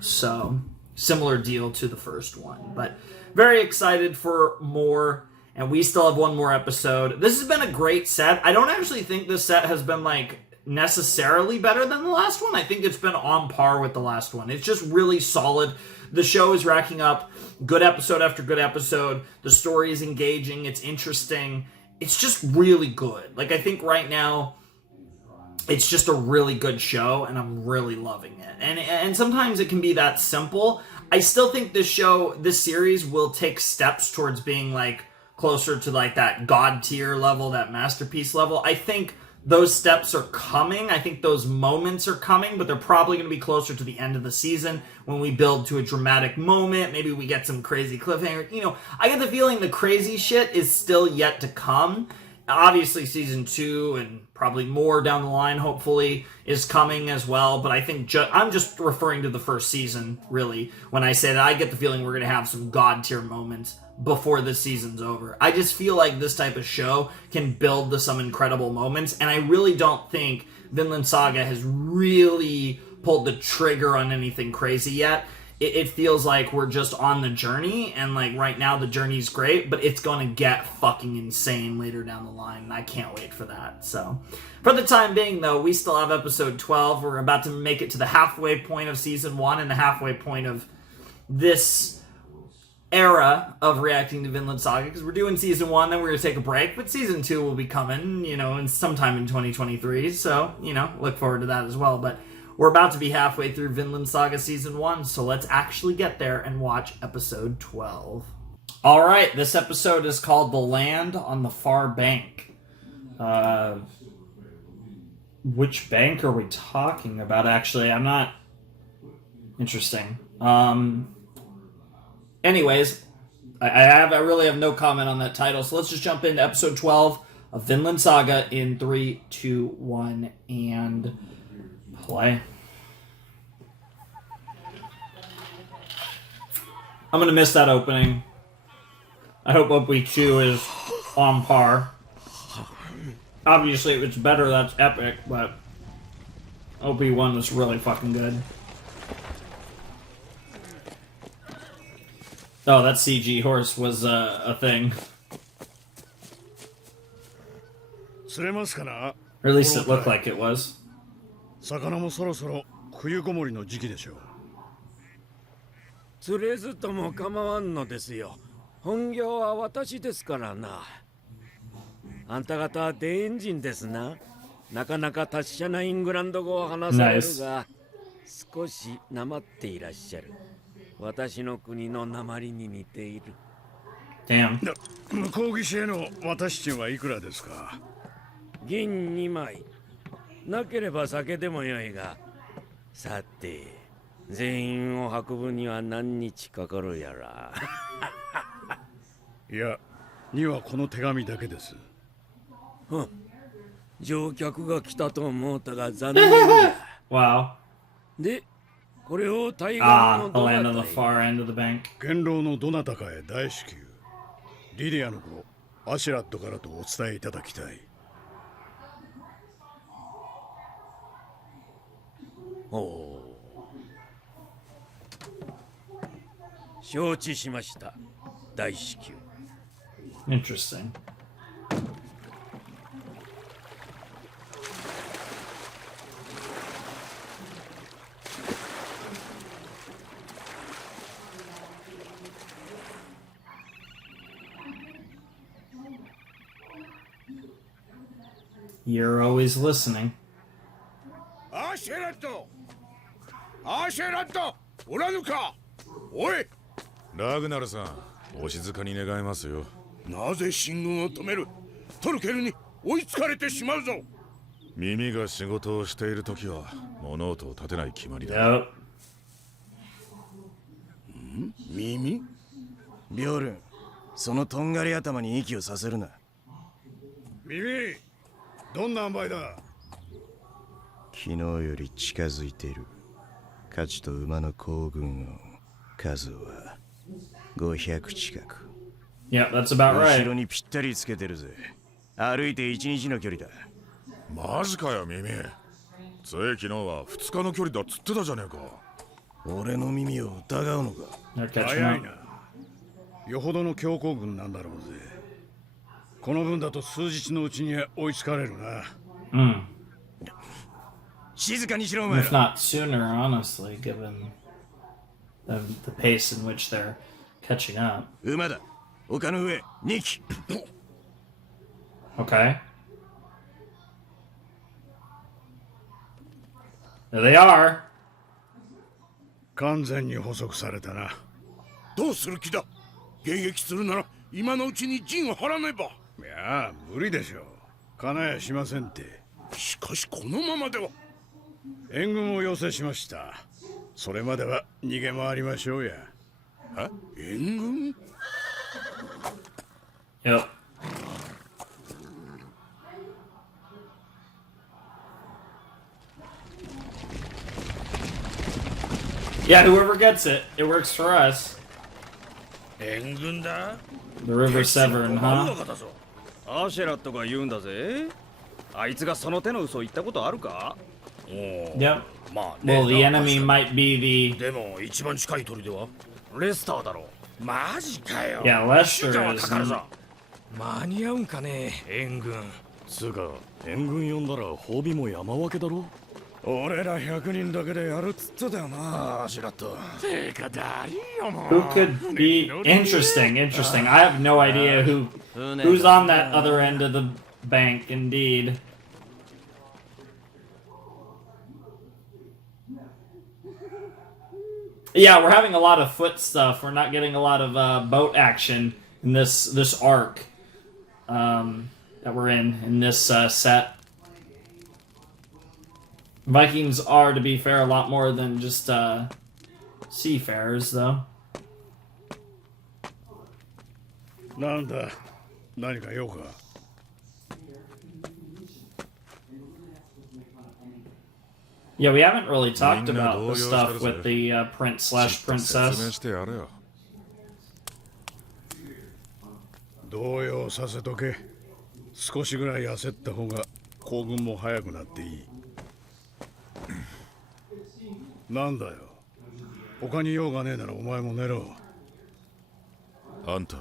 So, similar deal to the first one. But very excited for more. And we still have one more episode. This has been a great set. I don't actually think this set has been, like, necessarily better than the last one. I think it's been on par with the last one. It's just really solid. The show is racking up good episode after good episode. The story is engaging. It's interesting. It's just really good. Like, I think right now, it's just a really good show, and I'm really loving it. And sometimes it can be that simple. I still think this series will take steps towards being, like, closer to, like, that God tier level, that masterpiece level. I think those steps are coming. I think those moments are coming, but they're probably going to be closer to the end of the season when we build to a dramatic moment. Maybe we get some crazy cliffhanger. You know, I get the feeling the crazy shit is still yet to come. Obviously, season 2 and probably more down the line, hopefully, is coming as well. But I think I'm just referring to the first season, really, when I say that I get the feeling we're going to have some God tier moments before the season's over. I just feel like this type of show can build to some incredible moments, and I really don't think Vinland Saga has really pulled the trigger on anything crazy yet. It feels like we're just on the journey, and like right now the journey's great, but it's going to get fucking insane later down the line, and I can't wait for that. So, for the time being though, we still have episode 12. We're about to make it to the halfway point of season 1 and the halfway point of this era of reacting to Vinland Saga, because we're doing season 1, then we're going to take a break, but season 2 will be coming, you know, in sometime in 2023, so, you know, look forward to that as well. But we're about to be halfway through Vinland Saga season 1, so let's actually get there and watch episode 12. Alright, this episode is called The Land on the Far Bank. Which bank are we talking about, actually? I'm not... Interesting. Anyways, I really have no comment on that title, so let's just jump into episode 12 of Vinland Saga in 3, 2, 1, and play. I'm gonna miss that opening. I hope OP2 is on par. Obviously, if it's better, that's epic, but OP1 was really fucking good. Oh, that CG horse was a thing. Or at least it looked like it was. 魚もそろそろ冬ごもりの時期でしょう。釣れずとも構わんのですよ。本業は私ですからな。あんた方はデエンジンですな。なかなか達者なイングランド語を話されるが、少しなまっていらっしゃる。私の国の鉛に似ている。Damn. 向こう岸への渡し賃はいくらですか？銀2枚。なければ酒でもよいが。さて、全員を運ぶには何日かかるやら。いや、にはこの手紙だけです。うん。乗客が来たと思うたが残念だ。Wow. で、これを対岸 Ah, の the ど land な on た the へ far end of the bank. 元老のどなたかへ大至急リディアの子アシュラットからとお伝えいただきたい。おお。承知しました。大至急。Interesting. You're always listening. アシェラットアシェラットおらぬか。おい、ラグナルさん、お静かに願いますよ。なぜ進軍を止める。トルケルに追いつかれてしまうぞ。耳が仕事をしているときは物音を立てない決まりだ。 Yep. 耳。ビョルン、そのとんがり頭に息をさせるな。耳、どんな塩梅だ。昨日より近づいている。価値と馬の行軍を数は500近く。 Yep, that's about 後ろ right. にぴったりつけてるぜ。歩いて1日の距離だ。マジかよ耳。つい昨日は2日の距離だっつってたじゃねえか。俺の耳を疑うのか。 They're catching 早い up. な。よほどの強行軍なんだろうぜ。この分だと数日のうちには追いつかれるな。Mm. 静かにしろお前 If ら。 not sooner, honestly, given the pace in which they're catching up. 馬だ。丘の上、2機。 Okay. There they are. 完全に捕捉されたな。どうする気だ。迎撃するなら今のうちに陣を張らねば。いや、無理でしょう。金やしませんって。しかしこのままでは。援軍を要請しました。それまでは逃げ回りましょうや。援軍。 Yep. Yeah, whoever gets it, it works for us. 援軍だ。 The River Severn, huh? アシェラットが言うんだぜ。あいつがその手の嘘言ったことあるか？ Yep. まあね。 Well, the enemy might be the... でも一番近い鳥では。レスターだろ。マジかよ。 Yeah, Lester 時間は is... かかるぞ。間に合うんかね、援軍。つうか、援軍呼んだら褒美も山分けだろ。俺ら100人だけでやるっつってたよな、アシュラット。 てかだりよもう。 Who could be... Interesting, interesting. I have no idea who's on that other end of the bank, indeed. Yeah, we're having a lot of foot stuff. We're not getting a lot of boat action in this arc that we're in this set. Vikings are, to be fair, a lot more than just seafarers, though. なんだ、何か用か。Yeah, we haven't really talked Minna about the dojo stuff shiteru with the prince slash 説明 princess. してやれよ。動揺させとけ。少しぐらい焦った方が行軍も早くなっていい。なんだよ。他に用がねえならお前も寝ろ。あんた、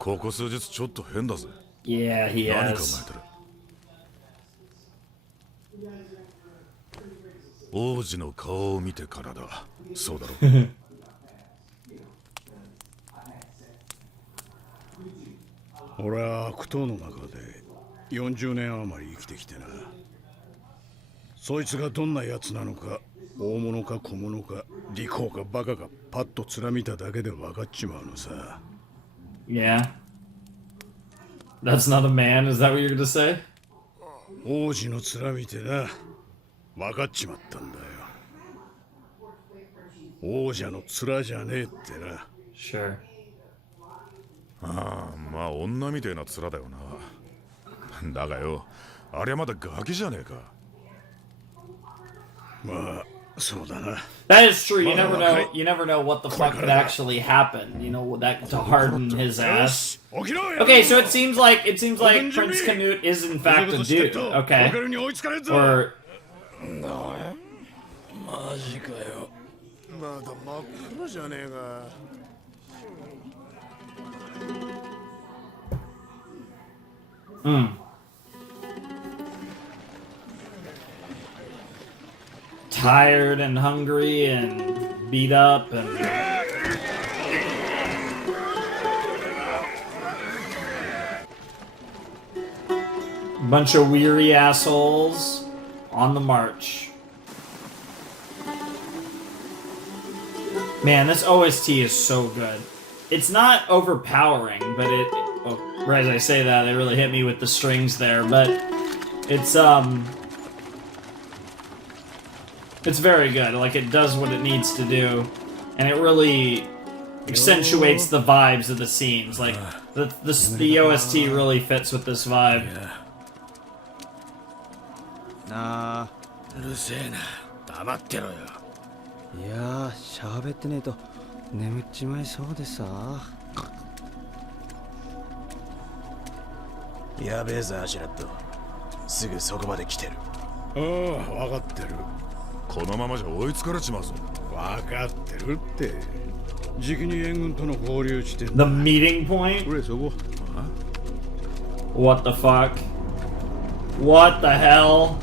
ここ数日ちょっと変だぜ。 Yeah, he 何考 has. えてる。王子の顔を見てからだ。そうだろ。俺は悪党の中で40年余り生きてきてな。そいつがどんな奴なのか、大物か小物か、利口かバカか、パッと面見ただけで分かっちまうのさ。Yeah. That's not a man, is that what you're gonna say? 王子の面見てな、分かっちまったんだよ。王者の面じゃねえってな。Sure. ああ、まあ女みてえな面だよな。だがよ、あれはまだガキじゃねえか。まあそうだな。 That is true. You never know. You never know what the fuck could actually happen. You know that to harden his ass. Okay, so it seems like Prince Canute is in fact a dude. Okay. Or マジかよ。まだ真っ暗じゃねえか。tired and hungry and beat up and bunch of weary assholes on the march. Man, this OST is so good. It's not overpowering, but right as I say that, it really hit me with the strings there, but it's very good. Like, it does what it needs to do, and it really accentuates the vibes of the scenes. Like, the OST really fits with this vibe. なあ、うるせえな。黙ってろよ。いやー、喋ってねえと眠っちまいそうでさ。やべえぞアシュラット、すぐそこまで来てる。ああ、分かってる。このままじゃ追いつかれちまうぞ。分かってるって。じきに援軍との合流地点。 The meeting point? これそこ。What the fuck? What the hell?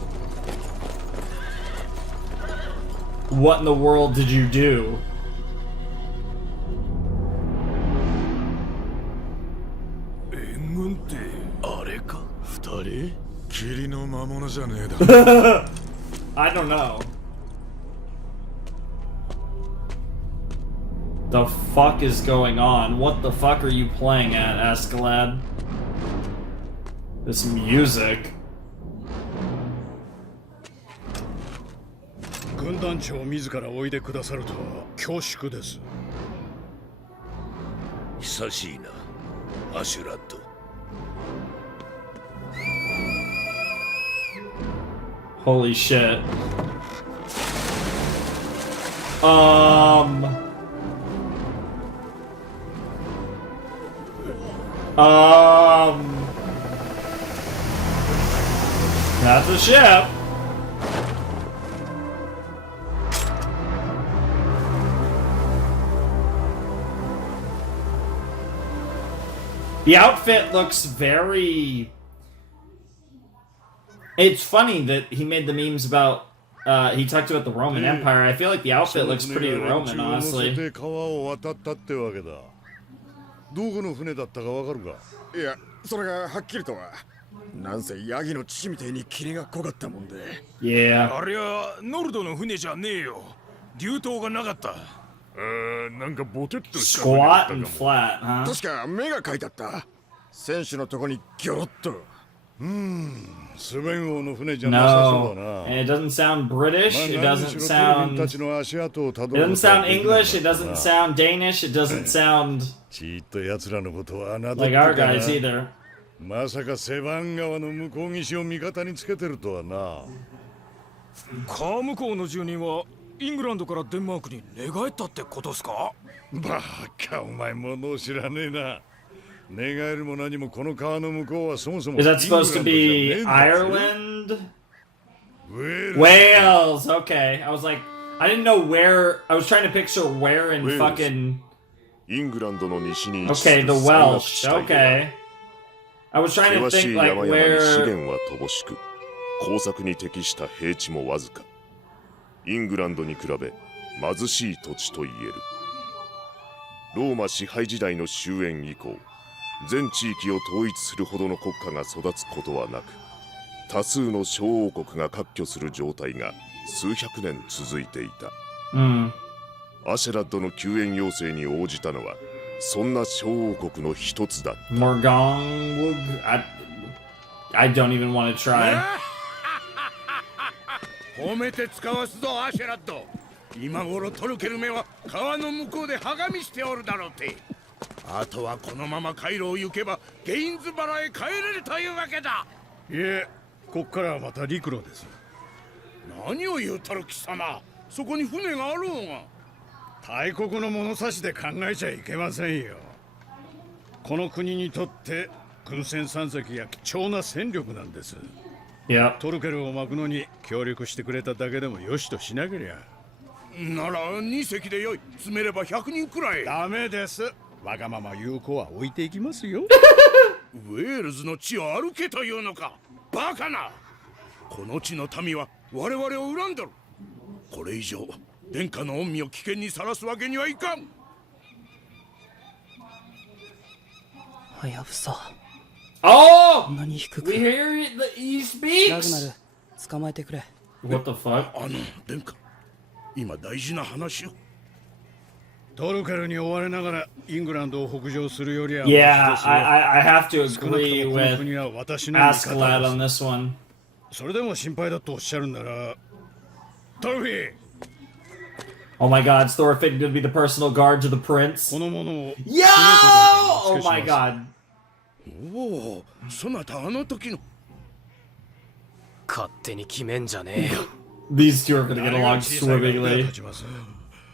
What in the world did you do? 援軍ってあれか。二人？霧の魔物じゃねえだ。I don't know. The fuck is going on? What the fuck are you playing at, Askeladd? This music. 軍団長自らおいでくださるとは恐縮です。久しいな、アシュラット。Holy shit. That's a ship. The outfit looks very... It's funny that he made the memes about, he talked about the Roman Empire. I feel like the outfit looks pretty Roman, honestly. どこの船だったかわかるか？いや、それがはっきりとは。なんせヤギの父みてえに霧が濃かったもんで。Yeah. あれはノルドの船じゃねえよ。流灯がなかった。なんかボテッとした。Squat and flat, huh? 確か目が書いてあった。選手のとこにギョロッと。スベン王の船じゃなさそうだな。 No, and it doesn't sound British. It doesn't sound. It doesn't sound English. It doesn't sound Danish. It doesn't sound like our guys either. まさかセバン川の向こう岸を味方につけてるとはな。川向こうの住人はイングランドからデンマークに寝返ったってことすか？バカ、お前物を知らねえな。寝返るも何もこの川の向こうはそもそも。 Is that supposed to be Ireland? Wales. Okay. I was like, I didn't know where. I was trying to picture where in fucking. イングランドの西に Okay, the Welsh. Okay. I was trying to think like 資 where. 源は乏しく、耕作に適した平地もわずか。イングランドに比べ貧しい土地と言える。ローマ支配時代の終焉以降、全地域を統一するほどの国家が育つことはなく、多数の小王国が割拠する状態が数百年続いていた。アシェラッドの救援要請に応じたのはそんな小王国の一つだった。Morgongwug? I don't even want to try. 褒めて使わすぞアシェラッド。今頃トルケルメは川の向こうではがみしておるだろうて。あとはこのまま回路を行けばゲインズバラへ帰れるというわけだ。いえ、こっからはまた陸路です。何を言うたる貴様、そこに船があるのが。大国の物差しで考えちゃいけませんよ。この国にとって軍船3隻や貴重な戦力なんです。Yep. トルケルを巻くのに協力してくれただけでもよしとしなけりゃ。なら2隻でよい。詰めれば100人くらい。ダメです。わがまま言う子は置いていきますよ。ウェールズの地を歩けというのか。バカな。この地の民は我々を恨んでる。これ以上殿下の恩義を危険にさらすわけにはいかん。はやぶさ。Oh! こんなに低く。 We hear it, he ラグナ speaks! ル、捕まえてくれ。What the fuck? 殿下、今大事な話を。トルケルに追われながらイングランドを北上するよりは Yeah, I have to agree 少なくともこの with 国は私の味方 Askeladd です on this one. それでも心配だとおっしゃるなら、トルフィー、 Oh my god, is Thorfinn gonna be the personal guard to the prince? この者を Yo! Oh my god. おお、そなたあの時の。勝手に決めんじゃねえよ。 These two are gonna get 誰が along 小さいか役 swimmingly. 立ちます。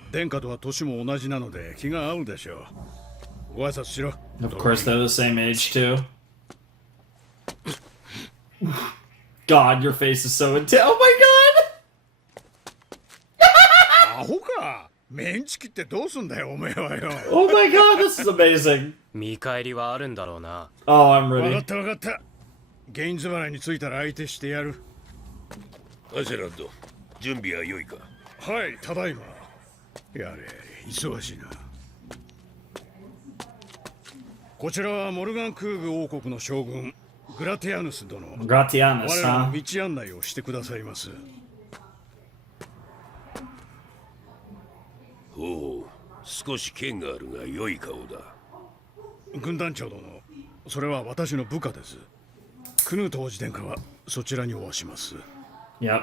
殿下とは年も同じなので気が合うでしょう。ご挨拶しろ。 Of course, they're the same age too. God, your face is so intense. Oh my アホか。メンチ切ってどうすんだよおめえはよ。 god! Oh my god, this is amazing. 見返りはあるんだろうな。Oh, I'm 分か ready. った分かった。原因払いについたら相手してやる。アセラッド、準備は良いか。はい、ただいま。やれ、忙しいな。こちらはモルガンクーグ王国の将軍グラティアヌス殿。 Gratianus, 我らの huh? 道案内をしてくださいます。おお、少し剣があるが良い顔だ。軍団長殿、それは私の部下です。クヌート王子殿下はそちらにおわします。 Yep.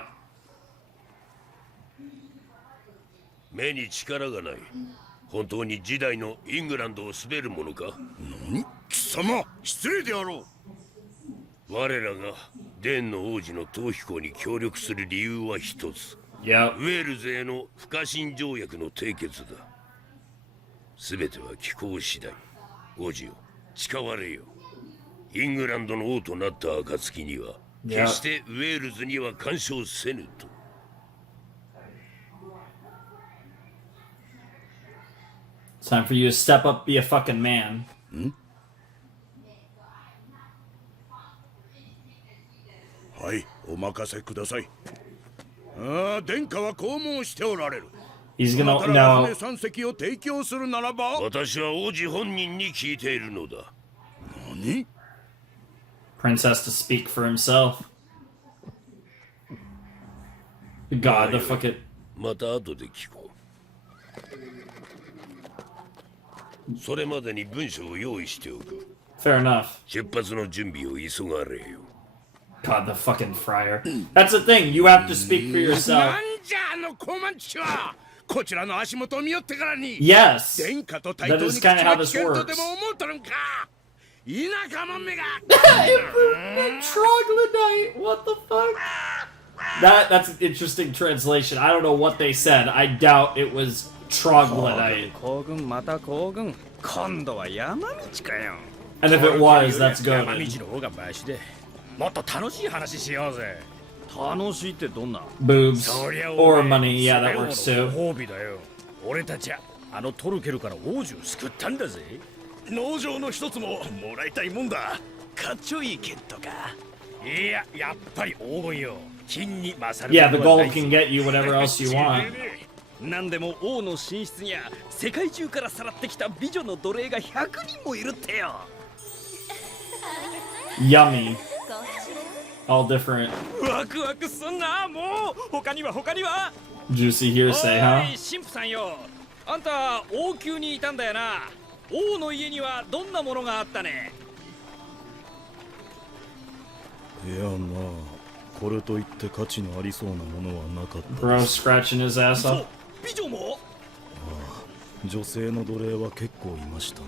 目に力がない。本当に時代のイングランドを滑るものか。何？貴様、失礼であろう。我らがデンの王子の逃避行に協力する理由は一つ。Yep. ウェールズへの不可侵条約の締結だ。すべては気候次第。王子よ、誓われよ。イングランドの王となった暁には、決してウェールズには干渉せぬと。It's time for you to step up, be a fucking man. はい、お任せください。ああ、殿下は拷問しておられる。 He's gonna 船 no. 3隻を提供するならば、私は王子本人に聞いているのだ。何？ Prince has to speak for himself. God, the fucking. また後で聞こう。それまでに文書を用意しておく。 Fair enough. 出発の準備を急がれよ。 God, the fucking friar. That's the thing. You have to speak for yourself. なんじゃあの高慢地は。こちらの足元を見よってからに。 Yes. 殿下と対等 That に is 口 kind of how が this 危険とで works. も思うとるんか。田舎もんめが。Troglodyte. What the fuck? That's an interesting translation. I don't know what they said. I doubt it was troglodyte. 行軍また行軍。今度は山道かよ。 And if it was, that's 山 good. 道の方がマシで。もっと楽しい話しようぜ。楽しいってどんな？ Boobs そりゃ or おめえ money. Yeah, that 最後の works too. ご褒美だよ。俺たちはあのトルケルから王子を救ったんだぜ。農場の一つももらいたいもんだ。かっちょいい剣とか。いや、やっぱり黄金よ。金に勝る Yeah, the ことはない gold can get you whatever else you want. なんでも王の寝室には世界中からさらってきた美女の奴隷が100人もいるってよ。Yummy. All different. ワクワクすんな。もう他には Juicy hearsay, お huh? い神父さんよ、あんた王宮にいたんだよな。王の家にはどんなものがあったね。いやまあこれといって価値のありそうなものはなかった。 Bro scratching his ass up. 美女も？女性の奴隷は結構いましたね。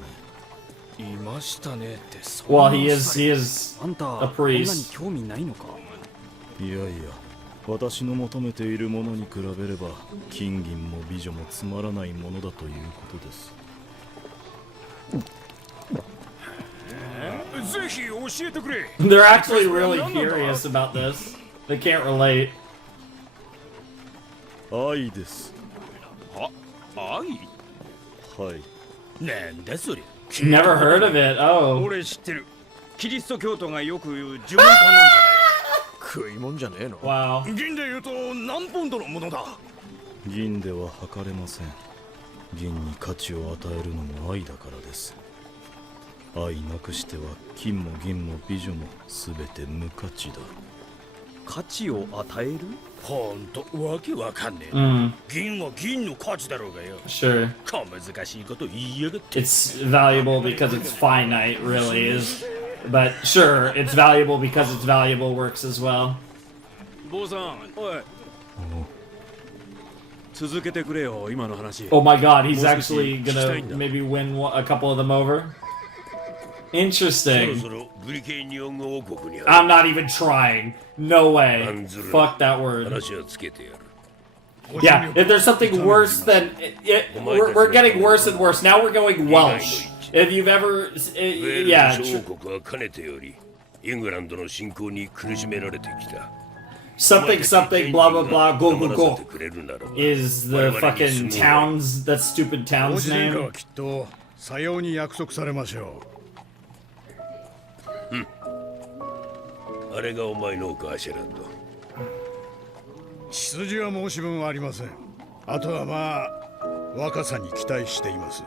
いましたねって。 Well, he is あんた a こんなに priest. 興味ないのか。いやいや、私の求めているものに比べれば金銀も美女もつまらないものだということです。ぜひ教えてくれ。 They're actually really curious about this. They can't relate. 愛です。愛？はい。なんだそれ。 Never heard of it. Oh. 俺知ってる。キリスト教徒がよく言う呪文かなんかだよ。食いもんじゃねえの。 Wow. 銀で言うと何ポンドのものだ。銀では測れません。銀に価値を与えるのも愛だからです。愛なくしては金も銀も美女もすべて無価値だ。価値を与える？ほんとわけわかんねえ。Mm, 銀は銀の価値だろうがよ。 sure. 小難しいこと言いやがって。 It's valuable because it's finite, really is. But sure, it's valuable because it's valuable works as well. 坊さん、おい。続けてくれよ、今の話。 Oh my god, he's もう少し actually 聞きた gonna いんだ。 maybe win a couple of them over. Interesting. そろそろブリケニオン王国に I'm not even trying. No way. Fuck that word. 話をつけてやる。 Yeah, if there's something worse than we're getting worse and worse. Now we're going Welsh. If you've ever, ウェール yeah, ズ王国はかねてよりイングランドの侵攻に苦しめられてきた。 something something blah blah blah go go 黙ら go せてくれるならば is the fucking town's that stupid 王 town's 子殿下 name. はきっとさように約束されましょあれがお前のガーシェランド。う。血筋は申し分ありません。あとはまあ若さに期待しています。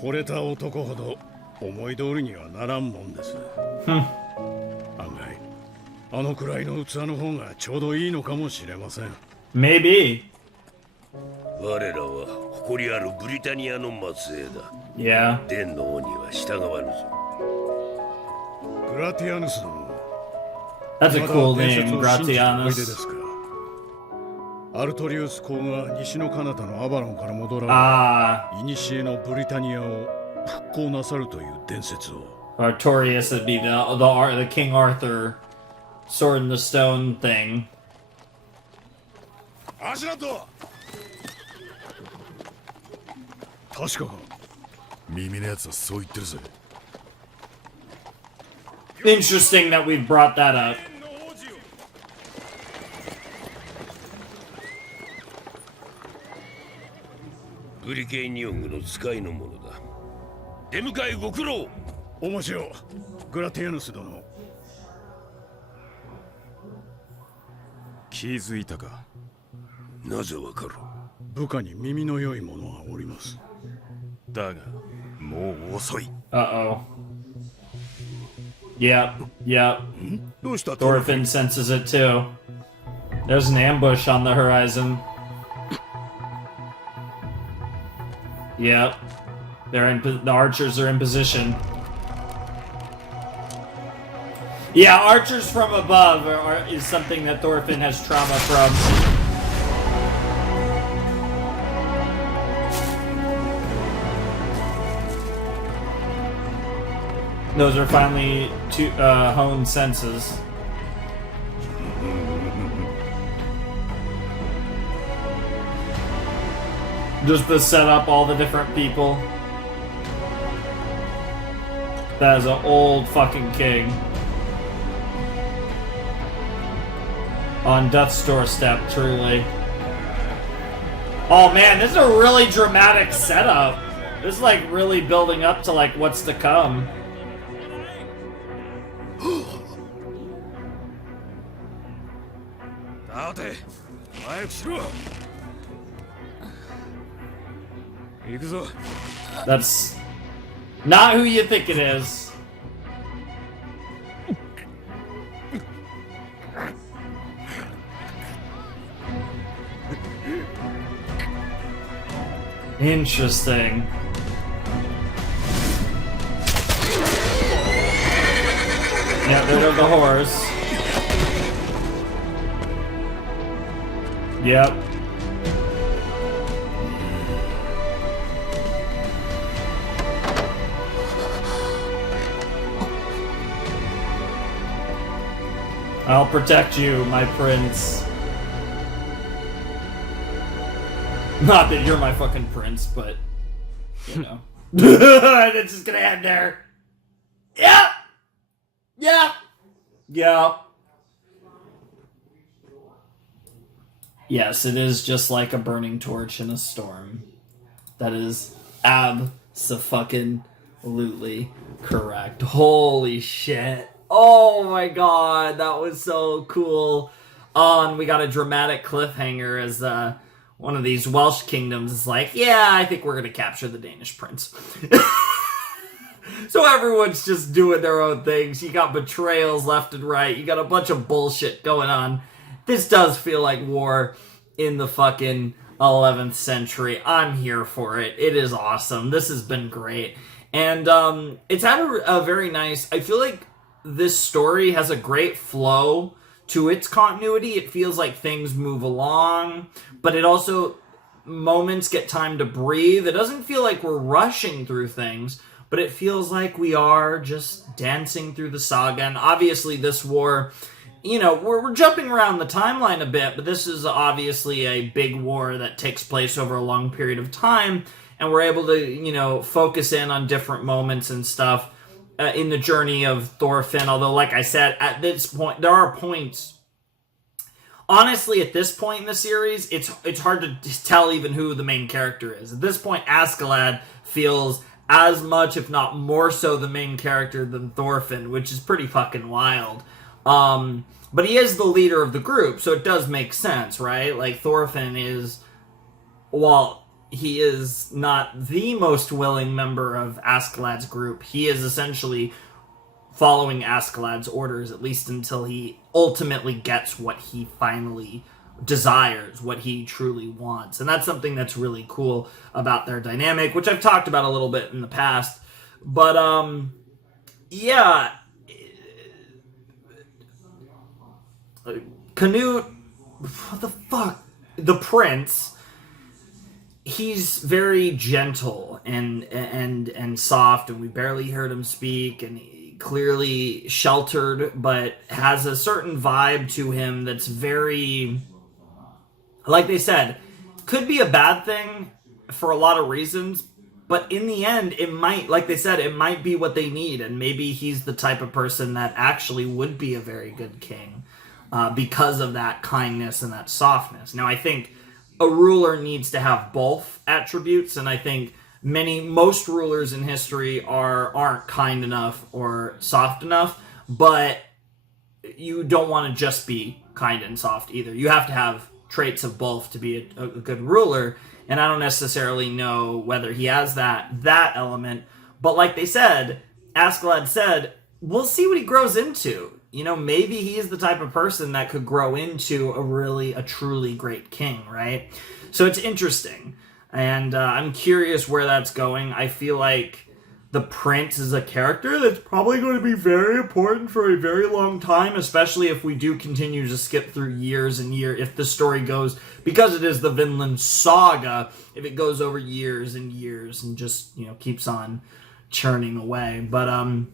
惚れた男ほど思い通りにはならんもんです。案外あのくらいの器の方がちょうどいいのかもしれません。 Maybe. 我らは誇りあるブリタニアの末裔だ。 Yeah. 伝の王には従わぬぞ。グラティアヌス殿。 That's a まだ cool 伝説 name, を信じておいでで Gratianus. すか。アルトリウス公が西の彼方のアバロンから戻られ、 Ah, 古のブリタニアを復興なさるという伝説を。 Artorias would be the King Arthur sword in the stone thing. アシュラット。確かか。耳のやつはそう言ってるぜ。 Interesting that we've brought that up. ブリケニオングの使いのものだ。出迎えご苦労。お待ちを、グラティアヌス殿。気づいたか。なぜわかる？部下に耳の良い者がおります。だがもう遅い。 Uh oh. Yep, yep. どうした？ Thorfinn senses it too. There's an ambush on the horizon. Yep. The archers are in position. Yeah, archers from above is something that Thorfinn has trauma from. Those are finally honed senses. Just to set up all the different people. That is an old fucking king. On death's doorstep, truly. Oh man, this is a really dramatic setup. This is like really building up to like what's to come. That's not who you think it is. Interesting. Yeah, there go the horse. Yep. I'll protect you, my prince. Not that you're my fucking prince, but, you know. It's just gonna end there. Yep! Yep! Yep. Yes, it is just like a burning torch in a storm. That is abso-fucking-lutely correct. Holy shit. Oh my god, that was so cool. And we got a dramatic cliffhanger as one of these Welsh kingdoms is like, yeah, I think we're gonna capture the Danish prince. So everyone's just doing their own things. You got betrayals left and right. You got a bunch of bullshit going on. This does feel like war in the fucking 11th century. I'm here for it. It is awesome. This has been great. And it's had a very nice... I feel like this story has a great flow to its continuity. It feels like things move along, but it also... moments get time to breathe. It doesn't feel like we're rushing through things, but it feels like we are just dancing through the saga. And obviously this war... You know, we're jumping around the timeline a bit, but this is obviously a big war that takes place over a long period of time, and we're able to, you know, focus in on different moments and stuff in the journey of Thorfinn, although, like I said, at this point, there are points... Honestly, at this point in the series, it's hard to tell even who the main character is. At this point, Askeladd feels as much, if not more so, the main character than Thorfinn, which is pretty fucking wild. But he is the leader of the group, so it does make sense, right? Like, Thorfinn is, while he is not the most willing member of Askeladd's group, he is essentially following Askeladd's orders, at least until he ultimately gets what he finally desires, what he truly wants. And that's something that's really cool about their dynamic, which I've talked about a little bit in the past. But, yeah... Canute, what the fuck? The prince, he's very gentle and soft, and we barely heard him speak, and he clearly sheltered, but has a certain vibe to him that's very, like they said, could be a bad thing for a lot of reasons, but in the end, it might, like they said, it might be what they need, and maybe he's the type of person that actually would be a very good king. Because of that kindness and that softness. Now, I think a ruler needs to have both attributes, and I think most rulers in history aren't kind enough or soft enough, but you don't want to just be kind and soft either. You have to have traits of both to be a good ruler, and I don't necessarily know whether he has that element, but like they said, Askeladd said, we'll see what he grows into. You know, maybe he is the type of person that could grow into a truly great king, right? So it's interesting. And I'm curious where that's going. I feel like the prince is a character that's probably going to be very important for a very long time, especially if we do continue to skip through years and years. If the story goes, because it is the Vinland Saga, if it goes over years and years and just, you know, keeps on churning away. But I'm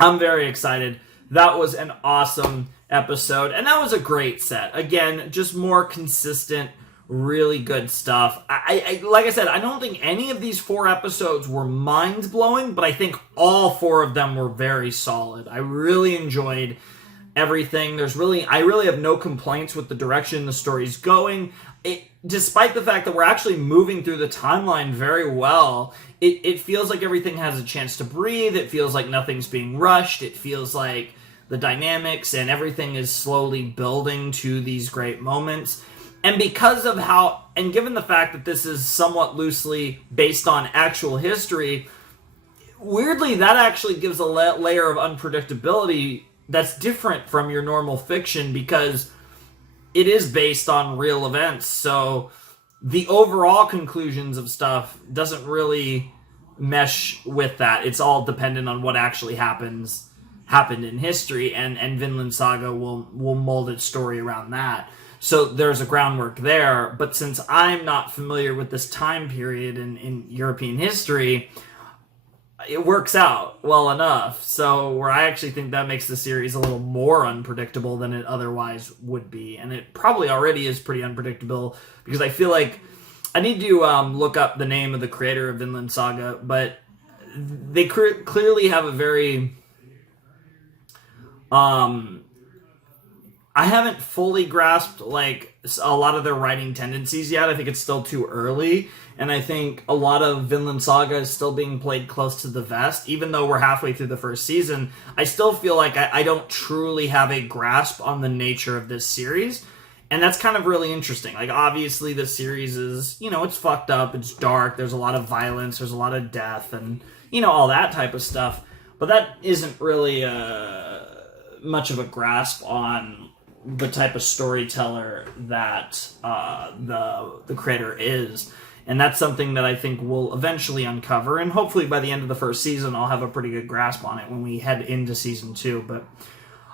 very excited. That was an awesome episode, and that was a great set. Again, just more consistent, really good stuff. I like I said, I don't think any of these 4 episodes were mind-blowing, but I think all 4 of them were very solid. I really enjoyed everything. I really have no complaints with the direction the story's going. Despite the fact that we're actually moving through the timeline very well, it feels like everything has a chance to breathe. It feels like nothing's being rushed. It feels like the dynamics and everything is slowly building to these great moments. And because of how, and given the fact that this is somewhat loosely based on actual history, weirdly, that actually gives a layer of unpredictability that's different from your normal fiction because it is based on real events. So the overall conclusions of stuff doesn't really mesh with that. It's all dependent on what actually happened in history, and Vinland Saga will mold its story around that. So there's a groundwork there, but since I'm not familiar with this time period in European history, it works out well enough. So where I actually think that makes the series a little more unpredictable than it otherwise would be. And it probably already is pretty unpredictable because I feel like I need to look up the name of the creator of Vinland Saga, but they clearly have a very... I haven't fully grasped like a lot of their writing tendencies yet. I think it's still too early, and I think a lot of Vinland Saga is still being played close to the vest. Even though we're halfway through the first season, I still feel like I don't truly have a grasp on the nature of this series, and that's kind of really interesting. Like, obviously the series is, you know, it's fucked up, it's dark, there's a lot of violence, there's a lot of death, and, you know, all that type of stuff, but that isn't really much of a grasp on the type of storyteller that the creator is. And that's something that I think we'll eventually uncover, and hopefully by the end of the first season I'll have a pretty good grasp on it when we head into season 2. But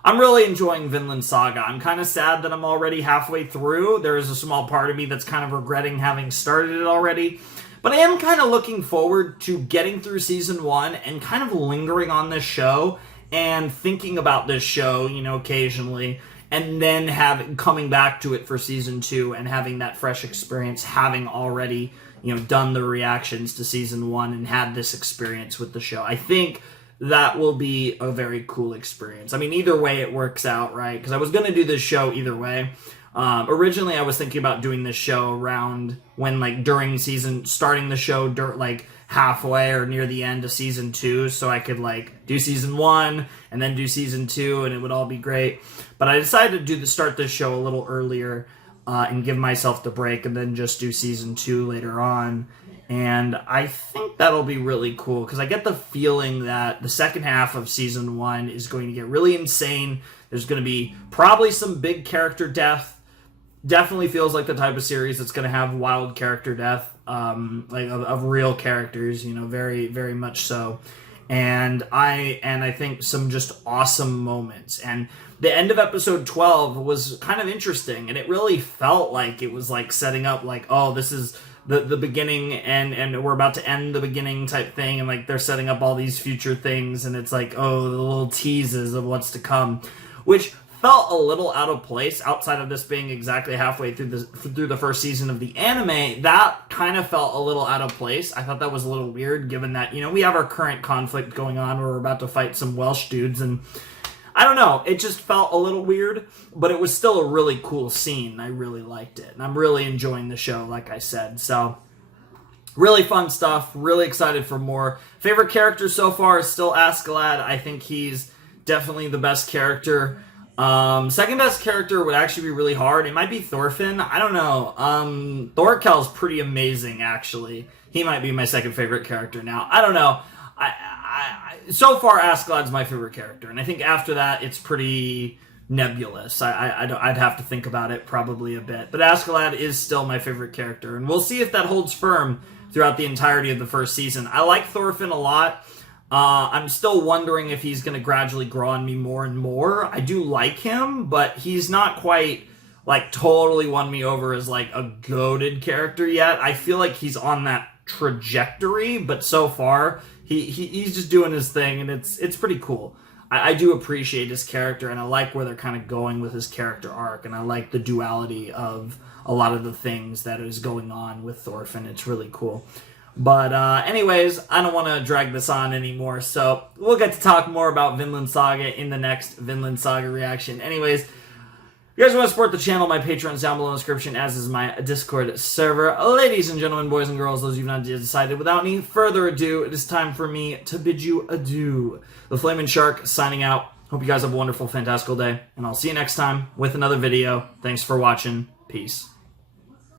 I'm really enjoying Vinland Saga. I'm kind of sad that I'm already halfway through. There is a small part of me that's kind of regretting having started it already. But I am kind of looking forward to getting through season 1 and kind of lingering on this show and thinking about this show, you know, occasionally, and then coming back to it for season 2 and having that fresh experience, having already, you know, done the reactions to season 1 and had this experience with the show. I think that will be a very cool experience. I mean, either way it works out, right? Because I was going to do this show either way. Originally I was thinking about doing this show around when, like, during starting the show, like, halfway or near the end of season 2, so I could, like, do season 1 and then do season 2 and it would all be great. But I decided to start this show a little earlier and give myself the break and then just do season 2 later on. And I think that'll be really cool because I get the feeling that the second half of season 1 is going to get really insane. There's going to be probably some big character death. Definitely feels like the type of series that's going to have wild character death, like of real characters, you know, very, very much so. And I think some just awesome moments. And the end of episode 12 was kind of interesting, and it really felt like it was like setting up like, oh, this is the beginning, and we're about to end the beginning type thing, and like they're setting up all these future things, and it's like, oh, the little teases of what's to come, which felt a little out of place outside of this being exactly halfway through the first season of the anime. That kind of felt a little out of place. I thought that was a little weird given that, you know, we have our current conflict going on where we're about to fight some Welsh dudes, and I don't know, it just felt a little weird, but it was still a really cool scene. I really liked it, and I'm really enjoying the show, like I said. So, really fun stuff, really excited for more. Favorite character so far is still Askeladd. I think he's definitely the best character. Second best character would actually be really hard. It might be Thorfinn. I don't know. Thorkel's pretty amazing, actually. He might be my second favorite character now. I don't know. So far, Askeladd's my favorite character, and I think after that, it's pretty nebulous. I'd have to think about it probably a bit, but Askeladd is still my favorite character, and we'll see if that holds firm throughout the entirety of the first season. I like Thorfinn a lot. I'm still wondering if he's going to gradually grow on me more and more. I do like him, but he's not quite, like, totally won me over as, like, a goated character yet. I feel like he's on that trajectory, but so far, he's just doing his thing, and it's pretty cool. I do appreciate his character, and I like where they're kind of going with his character arc, and I like the duality of a lot of the things that is going on with Thorfinn. It's really cool. But anyways, I don't want to drag this on anymore, so we'll get to talk more about Vinland Saga in the next Vinland Saga reaction. Anyways, if you guys want to support the channel, my Patreon's down below in the description, as is my Discord server. Ladies and gentlemen, boys and girls, those of you not decided, without any further ado, it is time for me to bid you adieu. The Flamin' Shark signing out. Hope you guys have a wonderful, fantastical day, and I'll see you next time with another video. Thanks for watching. Peace.